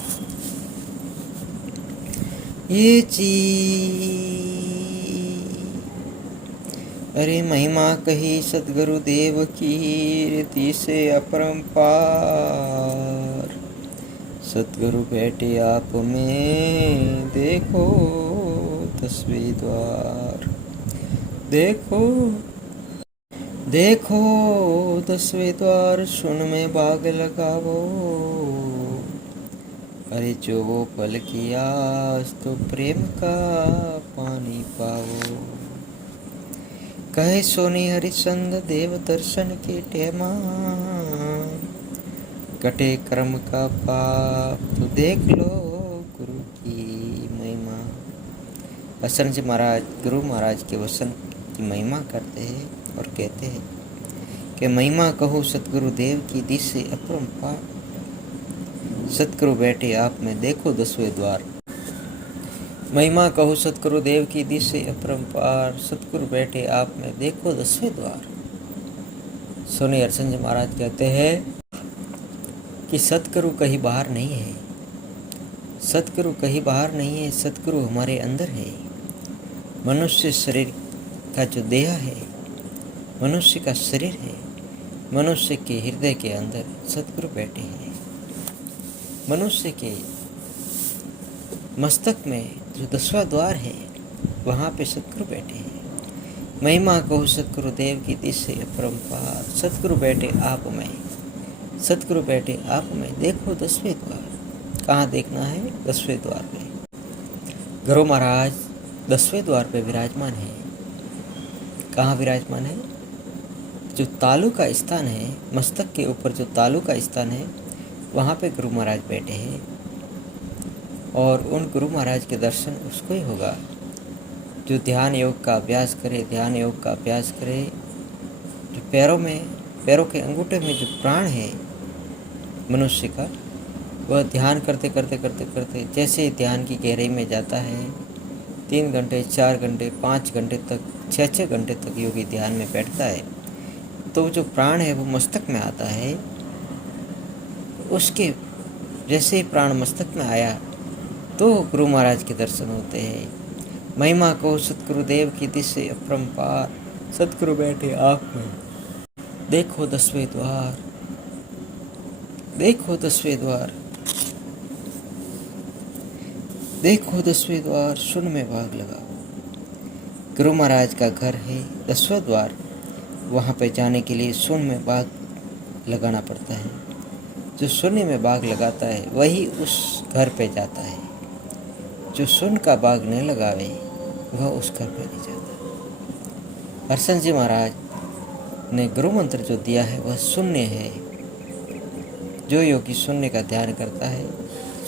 ये जी अरे महिमा कही सतगुरु देव की, रीति से अपरंपार। सतगुरु बैठे आप में, देखो 10वें द्वार, देखो देखो 10वें द्वार, सुन में बाग लगावो। अरे जो वो पल की आस, तो प्रेम का पानी पावो। कहे सोनी हरिचंद देव दर्शन के टेमा, कटे कर्म का पाप, तो देख लो गुरु की महिमा। अरसन जी महाराज गुरु महाराज के वचन की महिमा करते हैं और कहते हैं कि महिमा कहो सतगुरु देव की, दिसे अपरंपार। सतगुरु बैठे आप में, देखो 10वें द्वार। महिमा कहो सतगुरु देव की, दिसे अपरंपार। सतगुरु बैठे आप में, देखो 10वें द्वार। सोनी अरसन जी महाराज कहते हैं कि सतगुरु कहीं बाहर नहीं है, सतगुरु कहीं बाहर नहीं है, सतगुरु हमारे अंदर है। मनुष्य शरीर का जो देह है, मनुष्य का शरीर है, मनुष्य के हृदय के अंदर सतगुरु बैठे हैं। मनुष्य के मस्तक में जो 10वां द्वार है, वहाँ पे सतगुरु बैठे हैं। महिमा कहो सतगुरु देव की, दिसे अपरंपार। सतगुरु बैठे आप में, सतगुरु बैठे आप में, देखो 10वें द्वार। कहाँ देखना है? 10वें द्वार पे। गुरु महाराज 10वें द्वार पे विराजमान है। कहाँ विराजमान है? जो तालु का स्थान है, मस्तक के ऊपर जो तालु का स्थान है, वहाँ पे गुरु महाराज बैठे हैं। और उन गुरु महाराज के दर्शन उसको ही होगा जो ध्यान योग का अभ्यास करे, ध्यान योग का अभ्यास करे। जो पैरों के अंगूठे में जो प्राण है मनुष्य का, वह ध्यान करते करते करते करते जैसे ध्यान की गहराई में जाता है, 3 घंटे, 4 घंटे, 5 घंटे तक, 6 घंटे तक योगी ध्यान में बैठता है, तो जो प्राण है वो मस्तक में आता है। उसके जैसे ही प्राण मस्तक में आया तो गुरु महाराज के दर्शन होते हैं। महिमा को सतगुरुदेव की दिशा अपरंपार, सतगुरु बैठे आप में। देखो 10वें द्वार, देखो 10वें द्वार, देखो 10वें द्वार, सुन में भाग लगाओ। गुरु महाराज का घर है 10वां द्वार। वहाँ पे जाने के लिए सुन में बाग लगाना पड़ता है। जो शून्य में बाग लगाता है वही उस घर पे जाता है। जो शून्य का बाग नहीं लगावे वह उस घर पे नहीं जाता। हरसंत जी महाराज ने गुरु मंत्र जो दिया है वह शून्य है। जो योगी शून्य का ध्यान करता है,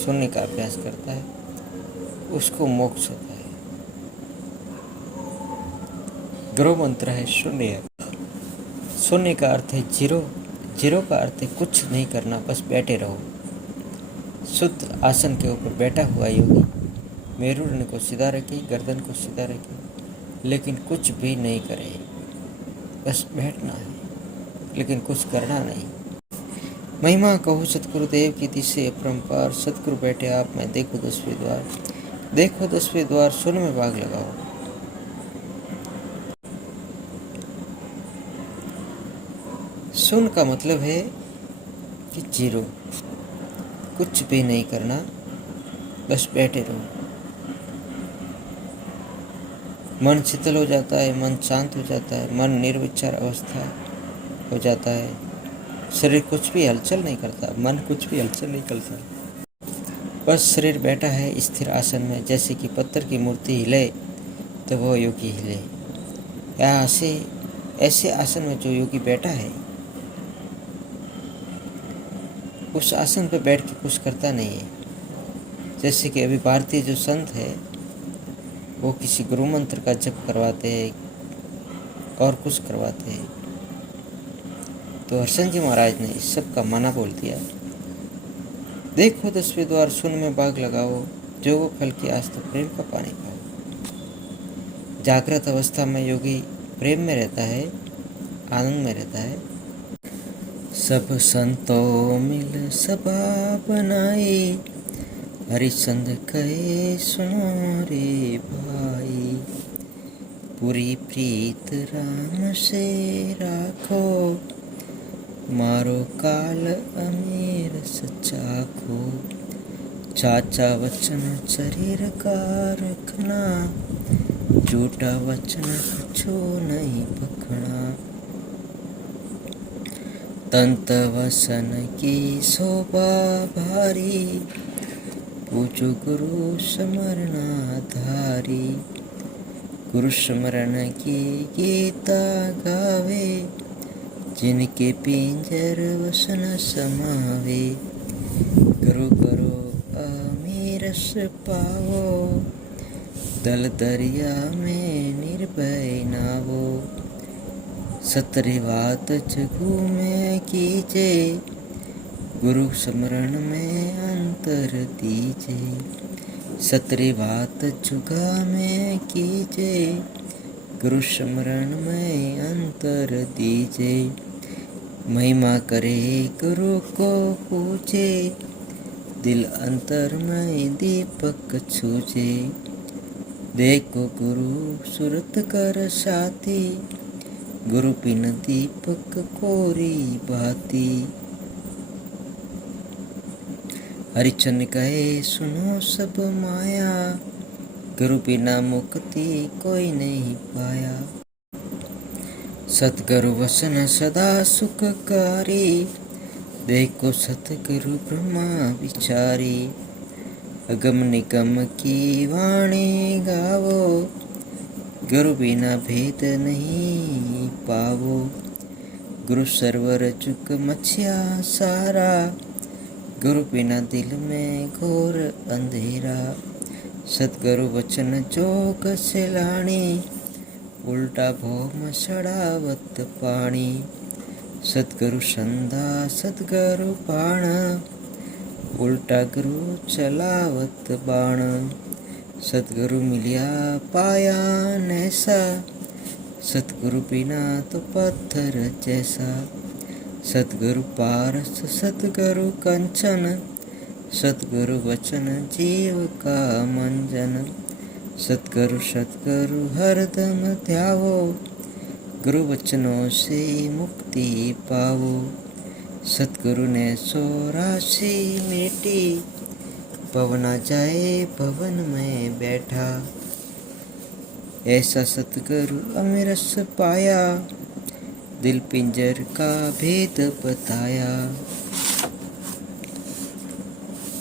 शून्य का अभ्यास करता है, उसको मोक्ष होता है। गुरु मंत्र है शून्य। शून्य का अर्थ है जीरो। जीरो का अर्थ है कुछ नहीं करना, बस बैठे रहो। शुद्ध आसन के ऊपर बैठा हुआ योगी मेरुदंड को सीधा रखे, गर्दन को सीधा रखे, लेकिन कुछ भी नहीं करे। बस बैठना है, लेकिन कुछ करना नहीं। महिमा कहो सतगुरुदेव की दिशा अपरंपार, सतगुरु बैठे आप में। देखो 10वें द्वार, देखो 10वें द्वार, सुन में भाग लगाओ। सुन का मतलब है कि जीरो, कुछ भी नहीं करना, बस बैठे रहो। मन शीतल हो जाता है, मन शांत हो जाता है, मन निर्विचार अवस्था हो जाता है। शरीर कुछ भी हलचल नहीं करता, मन कुछ भी हलचल नहीं करता। बस शरीर बैठा है स्थिर आसन में। जैसे कि पत्थर की मूर्ति हिले तो वह योगी हिले। या ऐसे आसन में जो योगी बैठा है, उस आसन पर बैठ के कुछ करता नहीं है। जैसे कि अभी भारतीय जो संत है वो किसी गुरु मंत्र का जप करवाते हैं और कुछ करवाते हैं, तो हरसंत जी महाराज ने इस सब का मना बोल दिया। देखो 10वें द्वार, सुन में बाग लगाओ, जो वो फल की आस तो प्रेम का पानी पाओ। जागृत अवस्था में योगी प्रेम में रहता है, आनंद में रहता है। सब संतों मिल सभा बनाई, हरिचंद कहे सुनो रे भाई। पूरी प्रीत राम से राखो, मारो काल अमीर सच्चा को। चाचा वचन शरीर का रखना, झूठा वचन कुछो नहीं पकना। तंत वसन की शोभा भारी, पूजो गुरु स्मरणा धारी। गुरु स्मरण की गीता गावे, जिनके पिंजर वसन समावे। गुरु करो अमीरस पावो, दल दरिया में निर्भय नावो। सतरी बात जगू में कीजे, गुरु स्मरण में अंतर दीजे। सतरी बात जुगा में कीजे, गुरु स्मरण में अंतर दीजे। महिमा करे गुरु को पूजे, दिल अंतर में दीपक छूजे। देखो गुरु सुरत कर साथी, गुरु बिन दीपक कोरी भाती। हरिचंद कहे सुनो सब माया, गुरु बिना मुक्ति कोई नहीं पाया। सतगुरु वसन सदा सुखकारी, देखो सतगुरु ब्रह्मा विचारी। अगम निगम की वाणी गावो, गुरु बिना भेद नहीं पावो। गुरु सरवर चुक मछिया सारा, गुरु बिना दिल में घोर अंधेरा। सतगुरु वचन जोग से लाणी, उल्टा भौम सड़ावत पानी। सतगुरु संधा सतगुरु बाण, उल्टा गुरु चलावत बाण। सतगुरु मिलिया पाया नैसा, सतगुरु बिना तो पत्थर जैसा। सतगुरु पारस सतगुरु कंचन, सतगुरु वचन जीव का मंजन। सतगुरु सतगुरु हरदम ध्यावो, गुरु वचनों से मुक्ति पावो। सतगुरु ने 84 मेटी, पवना जाए पवन में बैठा। ऐसा सतगुरु अमरस पाया, दिल पिंजर का भेद बताया।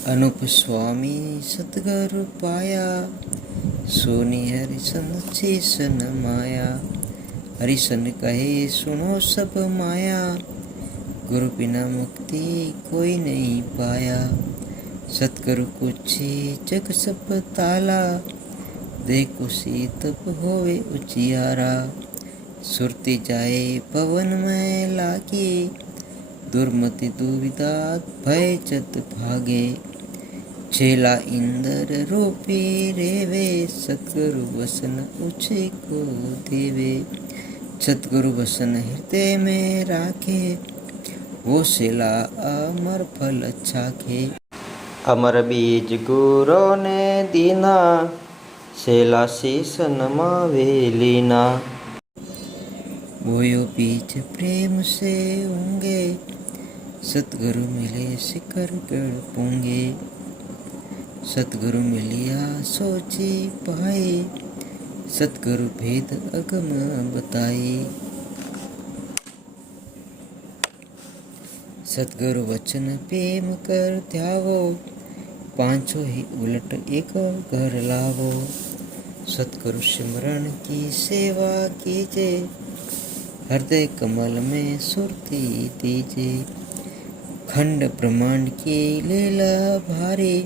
अनूप स्वामी सतगुरु पाया, सोनी हरिसन शीसन माया। हरिसन कहे सुनो सब माया, गुरु बिना मुक्ति कोई नहीं पाया। सतगुरु पूछे जग सब ताला, देखो सी तब होवे उजियारा। सुरती जाए पवन में लागे, दुर्मति दुविधा भय चत भागे। चेला इंद्र रूपी रेवे, सतगुरु वसन ऊंचे को देवे। सतगुरु वसन हृदय में राखे, वो सेला अमर फल चाखे। अमर बीज गुरु ने दीना, सेला शीसन मावेलीना। बोयो बीज प्रेम से होंगे, सतगुरु मिले शिखर गढ़ पोंगे। सतगुरु मिलिया सोची पाए, सतगुरु भेद अगम बताए। सतगुरु वचन प्रेम कर ध्यावो, पांचों ही उलट एक घर लावो। सतगुरु सिमरन की सेवा कीजे, हृदय कमल में सुरती दीजे। खंड ब्रह्मांड की लीला भारी,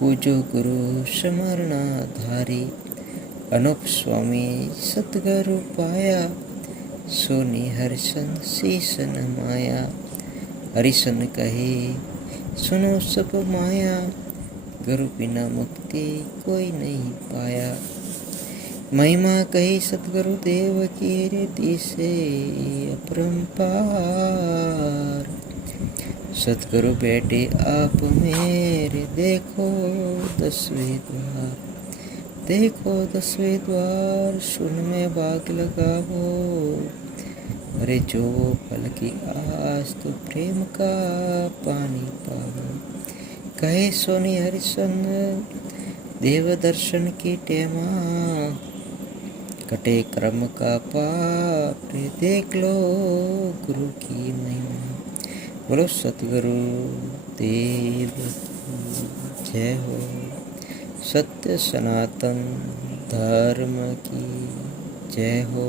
पूजो गुरु स्मरणा धारी। अनूप स्वामी सतगुरु पाया, सोनी हरिसन शीसन माया। हरिसन कहे सुनो सब माया, गुरु बिना मुक्ति कोई नहीं पाया। महिमा कही सतगुरु देव की रीति से अपरंपार। सतगुरु बैठे आप मेरे, देखो 10वें द्वार। देखो 10वें द्वार, सुन में बाग लगावो। अरे जो फल की आस तो प्रेम का पानी पावो। कहे सोनी हरिसन देव दर्शन की टेमा, कटे कर्म का पाप देख लो गुरु की महिमा। बोलो सतगुरु देव जय हो। सत्य सनातन धर्म की जय हो।